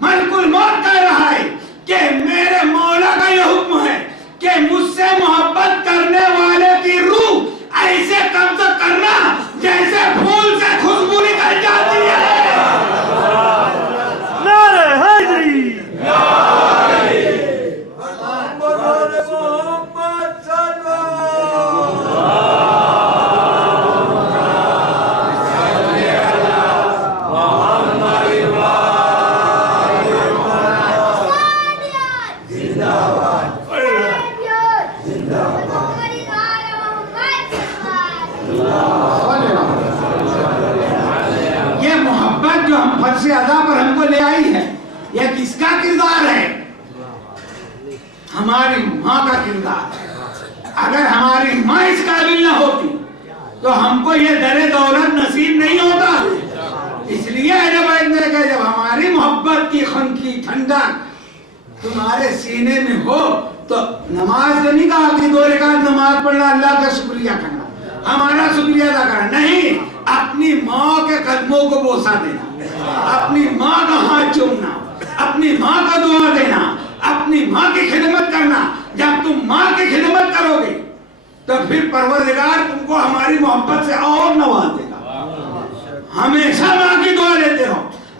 ملک الموت کہہ رہا ہے کہ میرے مولا کا یہ حکم ہے کہ مجھ سے محبت کرنے والے کی روح ایسے قبض کرنا جیسے پھول سے خوشبو نکل جاتی ہے۔ نعرہ حیدری، فرض ادا پر ہم کو لے آئی ہے، یہ کس کا کردار ہے؟ ہماری ماں کا کردار ہے۔ اگر ہماری ماں اس قابل نہ ہوتی تو ہم کو یہ در دولت نصیب نہیں ہوتا۔ اس لیے جب ہماری محبت کی خنکی ٹھنڈک تمہارے سینے میں ہو تو نماز نہیں کہا کہ 2 رکعت نماز پڑھنا اللہ کا شکریہ کرنا، ہمارا شکریہ ادا کرنا نہیں، اپنی ماں کے قدموں کو بوسہ دینا، اپنی ماں کا ہاتھ چومنا، اپنی ماں کا دعا دینا، اپنی ماں کی خدمت کرنا۔ جب تم ماں کی خدمت کرو گے تو پھر پروردگار تم کو ہماری محبت سے اور نواز دے گا۔ ہمیشہ ماں کی دعا لیتے ہو،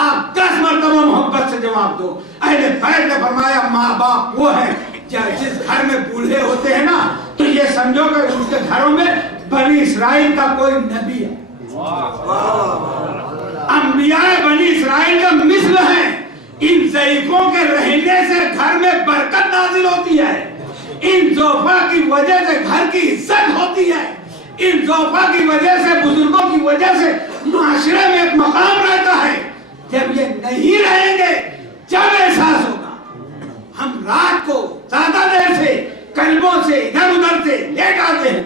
آپ 10 مرتبہ محبت سے جواب دو. اہل بیت نے فرمایا ماں باپ وہ ہیں جس گھر میں بوڑھے ہوتے ہیں نا تو یہ سمجھو کہ ان کے گھروں میں بنی اسرائیل کا کوئی نبی ہے. انبیاء بنی اسرائیل کا مثل ہیں. ان ضعیفوں کے رہنے سے گھر میں برکت نازل ہوتی ہے. ان ضعفاء کی وجہ سے گھر کی عزت ہوتی ہے. ان ضعفاء کی وجہ سے بزرگوں کی وجہ سے معاشرے میں ایک مقام رہتا ہے. جب یہ نہیں رہیں گے جب احساس ہوگا. ہم رات کو زیادہ دیر سے قلبوں سے ادھر ادھر سے لیٹ آتے ہیں.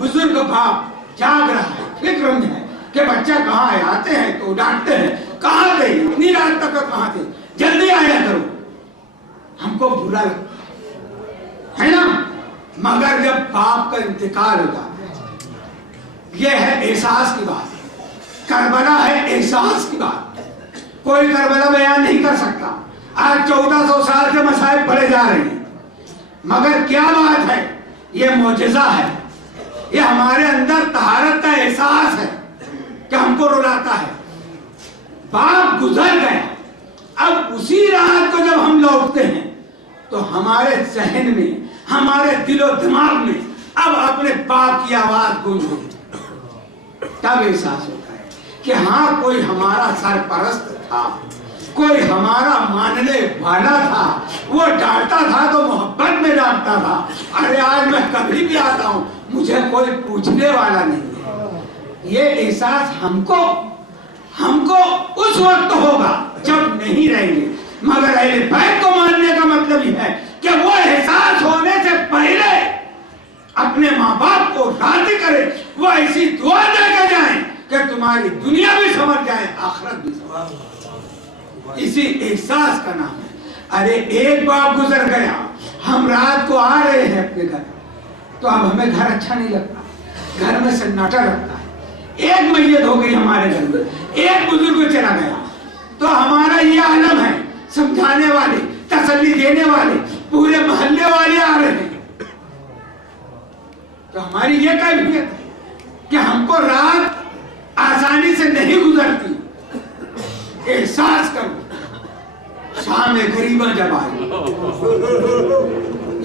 بزرگ باپ جاگ رہا ہے, فکر میں ہے کہ بچہ کہاں ہے. آتے ہیں تو ڈانٹتے ہیں کہاں تھے اتنی رات تک کہاں تھے, جلدی آیا کرو. ہم کو برا لگتا ہے نا. مگر جب باپ کا انتقال ہوتا ہے یہ ہے احساس کی بات. کربلا ہے احساس کی بات. کوئی کربلا بیان نہیں کر سکتا. آج 1400 سال کے مصائب پڑے جا رہے ہیں مگر کیا بات ہے, یہ معجزہ ہے. یہ ہمارے اندر طہارت کا احساس ہے کہ ہم کو رلاتا ہے. باپ گزر گیا, اب اسی رات کو جب ہم لوٹتے ہیں تو ہمارے ذہن میں ہمارے دل و دماغ میں اب اپنے باپ کی آواز گونج ہوئی. تب احساس ہوتا ہے کہ ہاں کوئی ہمارا سرپرست تھا, کوئی ہمارا ماننے والا تھا. وہ ڈانٹتا تھا تو محبت میں ڈانٹتا تھا. ارے آج میں کبھی بھی آتا ہوں مجھے کوئی پوچھنے والا نہیں ہے. یہ احساس ہم کو اس وقت ہوگا جب نہیں رہیں گے. مگر اہل بیت کو ماننے کا مطلب یہ ہے کہ وہ احساس ہونے سے پہلے اپنے ماں باپ کو راضی کرے. وہ ایسی دعا دے کے جائیں کہ تمہاری دنیا بھی سمجھ جائے آخرت بھی سمجھ جائے. اسی احساس کا نام ہے. ارے ایک باپ گزر گیا, ہم رات کو آ رہے ہیں اپنے گھر تو اب ہمیں گھر اچھا نہیں لگتا, گھر میں سناٹا لگتا ہے. ایک میت ہو گئی ہمارے گھر میں, ایک بزرگ چلا گیا تو ہمارا یہ عالم ہے. سمجھانے والے, تسلی دینے والے, پورے محلے والے آ رہے ہیں تو ہماری یہ کیفیت ہے کہ ہم کو رات آسانی سے نہیں گزرتی. احساس کرو شام غریبہ جب آئی,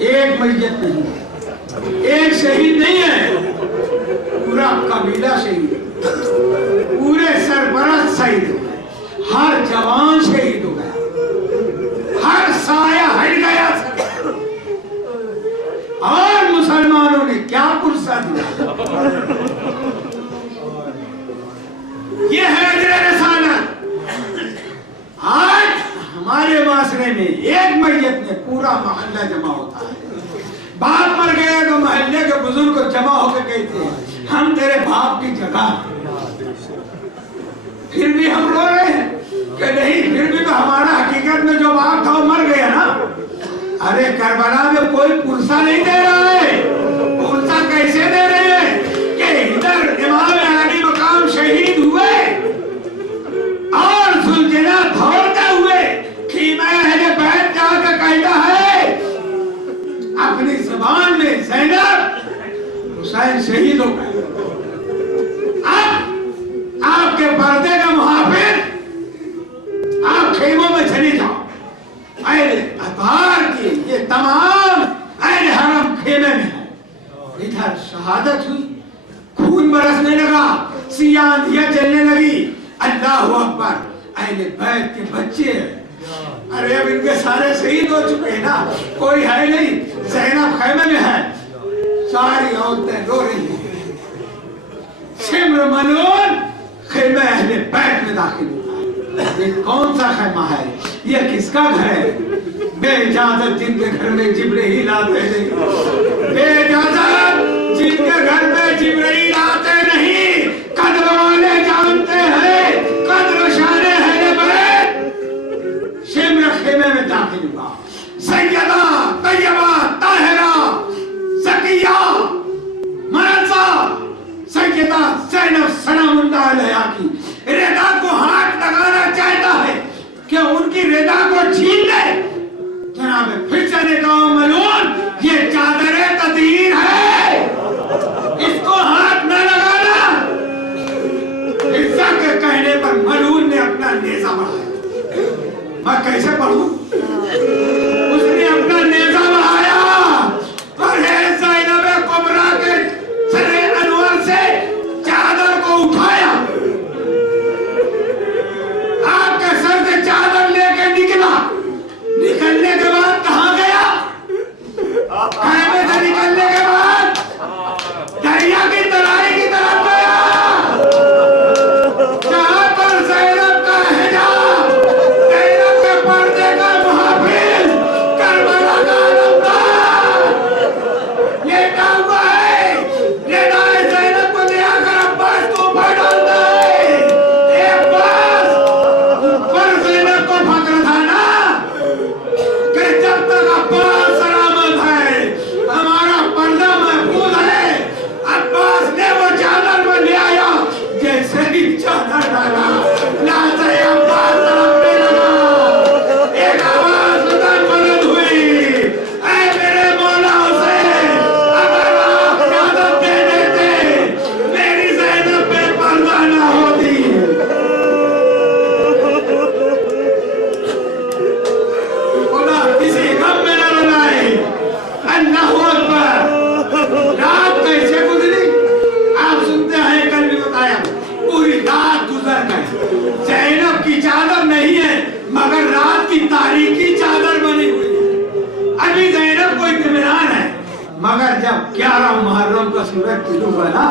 ایک میت نہیں ہے, ایک شہید نہیں ہے, پورا قبیلہ شہید ہے, پورے سربراہ شہید ہو گئے, ہر جوان شہید ہو گیا, ہر سایہ ہٹ گیا. اور مسلمانوں نے کیا پرسہ دیا. یہ ہے اجر رسالت. آج ہمارے معاشرے میں ایک میت میں پورا محلہ جمع ہوتا ہے. باپ مر گئے تو محلے کے بزرگ جمع ہو کے کہتے ہیں ہم تیرے باپ کی جگہ. پھر بھی ہم رو رہے ہیں کہ نہیں, پھر بھی تو ہمارا حقیقت میں جو باپ تھا وہ مر گیا نا. ارے کربلا میں کوئی پرسہ نہیں دے رہا ہے. پرسہ کیسے دے رہے ہیں کہ ادھر امام علی مقام شہید ہوئے اور زلجنا دھوڑتے ہوئے خیمہ اہل بیت جا کے کہتا ہے اپنی زبان میں زینب حسین شہید ہو گئے. اب آپ کے پردے کا محافظ آپ خیموں میں چلی جاؤ. اہل اطہار کی یہ تمام اہل حرم خیمے میں ہے. ادھر شہادت ہوئی, خون برسنے لگا, سیاہ اندھیاں چلنے لگی. اللہ اکبر, اہل بیت کے بچے, ارے اب ان کے سارے شہید ہو چکے ہیں نا, کوئی ہے نہیں. زینب خیمے میں ہے, ساری عورتیں رو رہی ہیں. شمر ملعون خیمہ اہل بیت میں داخل ہوا. یہ کون سا خیمہ ہے, یہ کس کا گھر ہے؟ بے اجازت جن کے گھر میں جبرائیل آتے نہیں, بے اجازت جن کے گھر میں جبرائیل آتے نہیں. قدر والے جانتے ہیں قدر شان اہل بیت. شمر خیمے میں داخل ہوا. سیدہ طیبہ طاہرہ زکیہ منزہ سیدہ زینب سلام اللہ علیہا کی رضا کو ہاتھ لگانا چاہتا ہے کہ ان کی رضا کو چھین لے. جناب پھر سے نے کہا ملعون یہ چادر تطہیر ہے, اس کو ہاتھ نہ لگانا. عزت کے کہنے پر ملعون نے اپنا نیزہ محرم کا سورج طلوع بنا.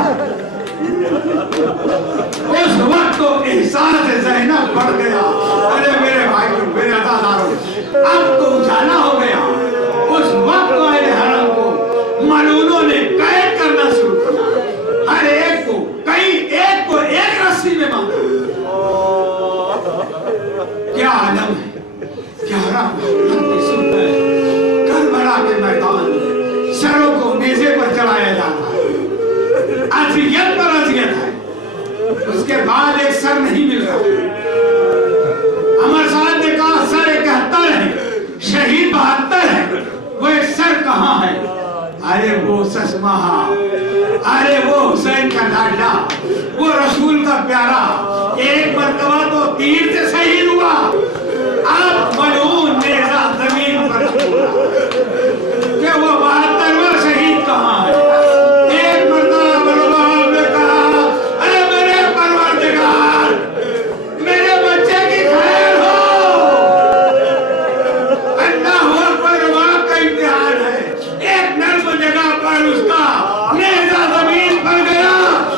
اس وقت تو احساس زینب بڑھ گیا. ارے میرے بھائیوں میرے عزیزانو اب تو اجالا ہو گیا. اس وقت اہل حرم کو ملعونوں نے قید کرنا شروع کیا. ہر ایک کو ایک رسی میں باندھا. کیا عالم ہے کیا رب ہے. کربلا کے میدان میں سروں کو نیزے پر چڑھایا جاتا ہے. اذیت پر اذیت ہے. اس کے بعد ایک سر نہیں مل رہا. عمر صاحب نے کہا سر 71 ہے شہید 72 ہے. وہ ایک سر کہاں ہے؟ ارے وہ سسمہا, ارے وہ حسین کا لاڈلا, وہ رسول کا پیارا. ایک مرتبہ تو تیر سے شہید ہوا, اب ملعون نیزہ زمین پر چھوڑا کہ وہ 72واں شہید کہاں ہے. ایک مرتبہ بلواب نے کہا اے میرے پروردگار میرے بچے کی خیر ہو. اللہ اکبر, وہاں کا امتحان ہے. ایک نرم جگہ پر اس کا نیزہ زمین پر گیا,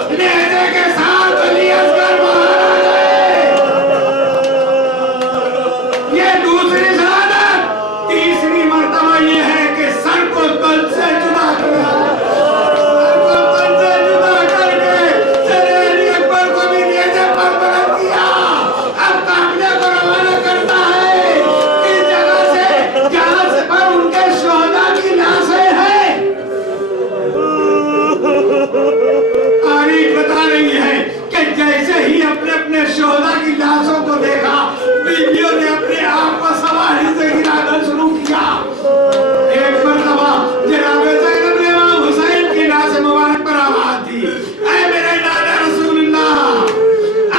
نیزے کے ساتھ علی اصغر مارا گئے. یہ دوسری شہادت. تیسری مرتبہ یہ ہے کہ سر کو تن سے جدا کیا. سر کو تن سے جدا کر کے سر علی اکبر کو بھی نیزے پر بلند کیا. اب قافلے کو روانہ کرتا ہے اس جگہ سے جہاں سے پر ان کے شہداء کی لاشیں ہیں. تاریخ بتا رہی ہے کہ جیسے ہی اپنے شہداء کی لاشوں کو دیکھا بیویوں نے اپنے آپ کو سواری سے گرانا شروع کیا. ایک مرتبہ جناب زینب نے امام حسین کی لاش مبارک پر آواز دی, اے میرے نانا رسول اللہ,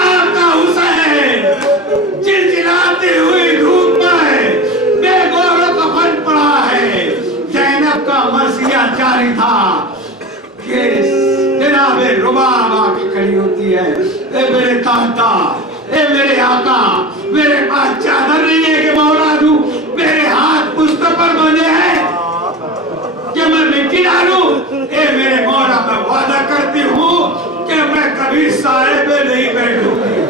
آپ کا حسین چلچلاتی ہوئی دھوپ میں بے گور و کفن پڑا ہے. زینب کا مرثیہ جاری تھا کہ جناب رباب آ کے کھڑی ہوتی ہے, اے میرے تاتا, اے میرے آقا, میرے پاس چادر نہیں ہے کہ مولا دوں, میرے ہاتھ پشت پر بندھے ہیں کہ میں مٹی ڈالوں. اے میرے مولا میں وعدہ کرتی ہوں کہ میں کبھی سائے میں نہیں بیٹھوں گی,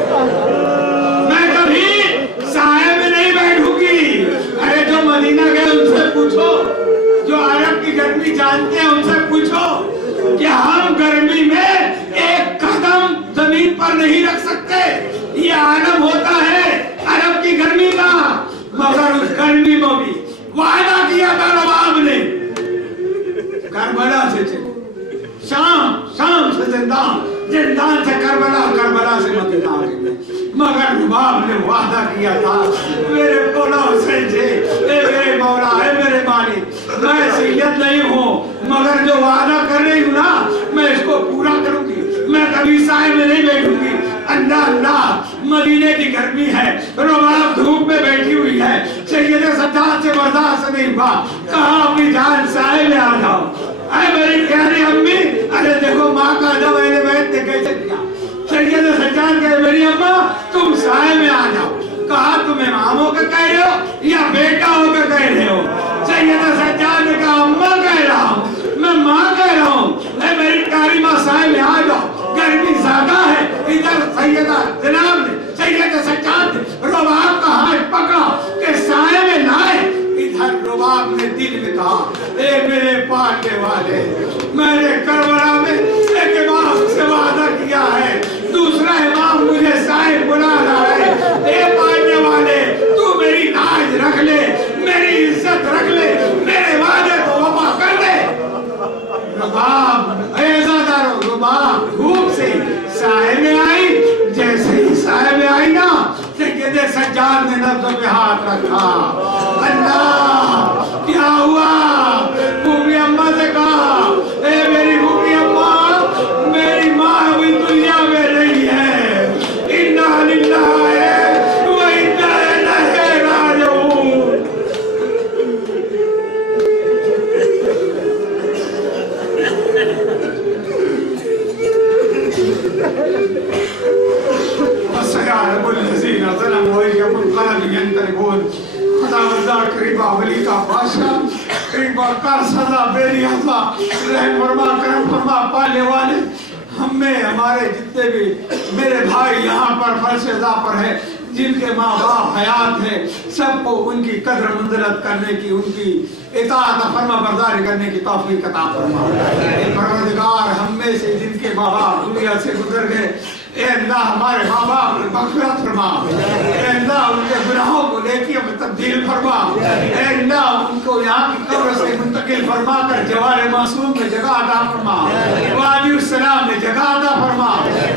میں کبھی سائے میں نہیں بیٹھوں گی. ارے جو مدینہ گئے ان سے پوچھو, جو عرب کی گرمی جانتے ہیں ان سے پوچھو کہ ہم گرمی میں ایک قدم زمین پر نہیں رکھ سکتے. یہ عالم ہوتا ہے عرب کی گرمی کا. مگر اس گرمی میں بھی وعدہ کیا تھا رباب نے کربلا سے چلے, شام سے زندان سے کربلا سے مدینہ آگے. مگر رباب نے وعدہ کیا تھا میرے مولا حسین سے, اے میرے مولا, اے میرے مالک, میں سید نہیں ہوں مگر جو وعدہ کر رہی ہوں نا میں اس کو پورا کروں گی. میں کبھی سائے میں نہیں بیٹھوں گی. اللہ اللہ, مدینے کی گرمی ہے, رباب دھوپ میں بیٹھی ہوئی ہے. سید سجاد سے برداشت نہیں ہوا, کہا اپنی جان سائے میں آ جاؤ. اے میری پیاری امی, ارے دیکھو ماں کا ادب اہل بیت نے کیسے کیا. سید سجاد کہے میری اماں تم سائے میں آ جاؤ. کہا تم امام ہو کے کہہ رہے ہو یا بیٹا ہو کے کہہ رہے ہو. سید سجاد نے کہا اماں کہہ رہا ہوں, میں ماں کہہ رہا ہوں. اے میری پیاری ماں سائے میں آ جاؤ, گرمی زیادہ ہے. ادھر سیدہ جناب نے سید سجاد نے رباب کا ہاتھ پکڑا کہ سائے میں لائے. ادھر رباب نے دل میں کہا اے میرے پالنے والے, میں نے کربلا میں ایک امام سے وعدہ کیا ہے, دوسرا امام مجھے سائے بلا رہا ہے. اے پالنے والے, تو میری لاج رکھ لے, میری عزت رکھ لے, میرے وعدے کو وفا کر دے. رباب عزادارو رباب دھوپ سے سائے میں آئی. جیسے ہی سائے میں آئی نا سید سجاد نے نبض پہ ہاتھ رکھا. اللہ کیا ہوا؟ بھومی اماں سے کہا اے میری بھومی اماں, میری ماں ابھی دنیا میں نہیں ہے. انا للہ و انا الیہ راجعون. وسيعلم الذين ظلموا أي منقلب ينقلبون. خدا وزار قریبا ولی کا بادشاہ ایک بار کر سزا بے ریاضا رحم فرما کرم فرما پالنے والے ہم میں ہمارے جتنے بھی میرے بھائی یہاں پر فرش عزا پر ہے جن کے ماں باپ حیات ہے سب کو ان کی قدر منزلت کرنے کی ان کی اطاعت فرما برداری کرنے کی توفیق عطا فرما اے پروردگار ہم میں سے جن کے ماں باپ دنیا سے گزر گئے اے اللہ ہمارے ماں باپ کی مغفرت فرما اے اللہ ان کے گناہوں کو نیکیوں میں تبدیل فرما اے اللہ ان کو یہاں کی قبر سے منتقل فرما کر جوار معصوم میں جگہ عطا فرما وادی السلام میں جگہ عطا فرما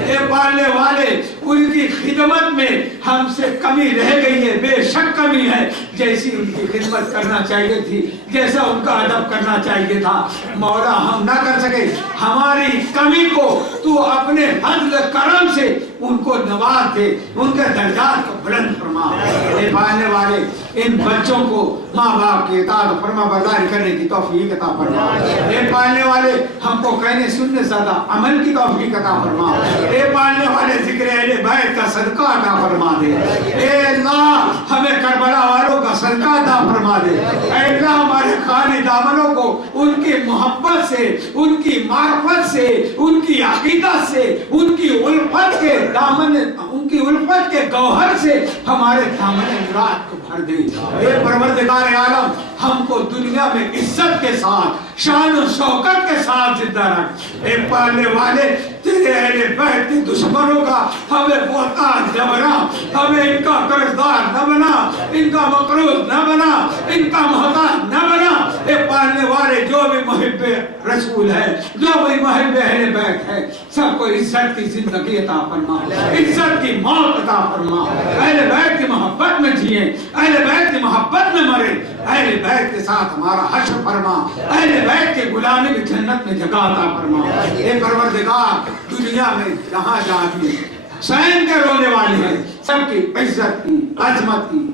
اے پالنے والے ان کی خدمت میں ہم سے کمی رہ گئی ہے بے شک کمی ہے جیسی ان کی خدمت کرنا چاہیے تھی جیسا ان کا ادب کرنا چاہیے تھا مولا ہم نہ کر سکے ہماری کمی کو تو اپنے فضل کرم سے ان کو نواز دے ان کے درجات کو بلند فرما اے پالنے والے ان بچوں کو ماں باپ کی اطاعت فرما برداری کرنے کی توفیق عطا فرما اے پالنے والے ہم کو کہنے سننے زیادہ عمل کی توفیق عطا فرما اے پالنے والے ذکر اہل بیت کا صدقہ عطا فرما دے اے اللہ ہمیں کربلا والوں کا صدقہ عطا فرما دے اے اللہ ہمارے خانے دامنوں کو ان کی محبت سے ان کی معرفت سے ان کی عقیدت سے ان کی الفت کے دامن ان کی الفت کے گوہر سے ہمارے دامن مراد کو بھر دے اے پروردگار عالم ہم کو دنیا میں عزت کے ساتھ شان و شوکت کے ساتھ زندہ رکھ اے پالنے والے تیرے اہل بیت کے دشمنوں کا ہمیں محتاج نہ بنا ہمیں ان کا قرضدار نہ بنا ان کا مقروض نہ بنا ان کا محتاج نہ بنا اے پالنے والے جو بھی محب رسول ہے جو بھی محب اہل بیت ہے سب کو عزت کی زندگی عطا فرما عزت کی موت عطا فرما اہل بیت کی محبت میں جئیں اہل بیت کی محبت میں مرے اہل بیت کے ساتھ ہمارا حشر فرما اہل بیت کے غلامی کی جنت میں جگہ عطا فرما اے پروردگار دنیا میں جہاں جہاں بھی حسین کے رونے والے ہیں سب کی عزت کی عظمت کی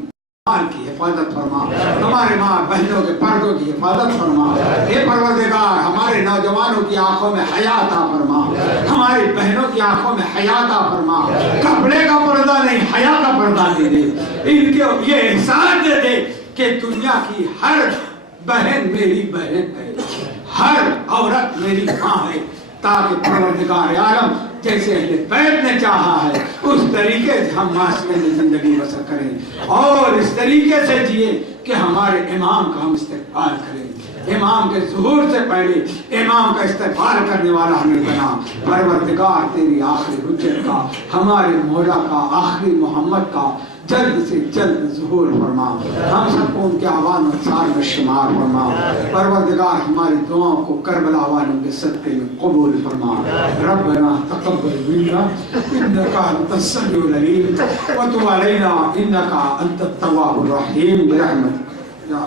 مال کی حفاظت فرما ہمارے ماں بہنوں کے پردوں کی حفاظت فرما اے پروردگار ہمارے نوجوانوں کی آنکھوں میں حیا عطا فرما ہماری بہنوں کی آنکھوں میں حیا عطا فرما کپڑے کا پردہ نہیں حیا کا پردہ دے دے ان کے یہ احساس دے دے کہ دنیا کی ہر بہن میری بہن ہے ہر عورت میری ماں ہے تاکہ پروردگار عالم جیسے اہل بیت نے چاہا ہے اس طریقے سے ہم معاشرے میں زندگی بسر کریں اور اس طریقے سے جیے کہ ہمارے امام کا ہم استقبال کریں امام کے ظہور سے پہلے امام کا استقبال کرنے والا ہمیں بنا پروردگار تیری آخری حجت کا ہمارے مولا کا آخری محمد کا جلد سے جلد ظہور فرما ہم سب کو ان کے آوان و اثار میں شمار فرما پروردگار ہماری دعاؤں کو کربلا والوں کے صدقے میں قبول فرما ربنا تقبل منا انك انت السميع العليم وتب علينا انك انت التواب الرحيم برحمتك یا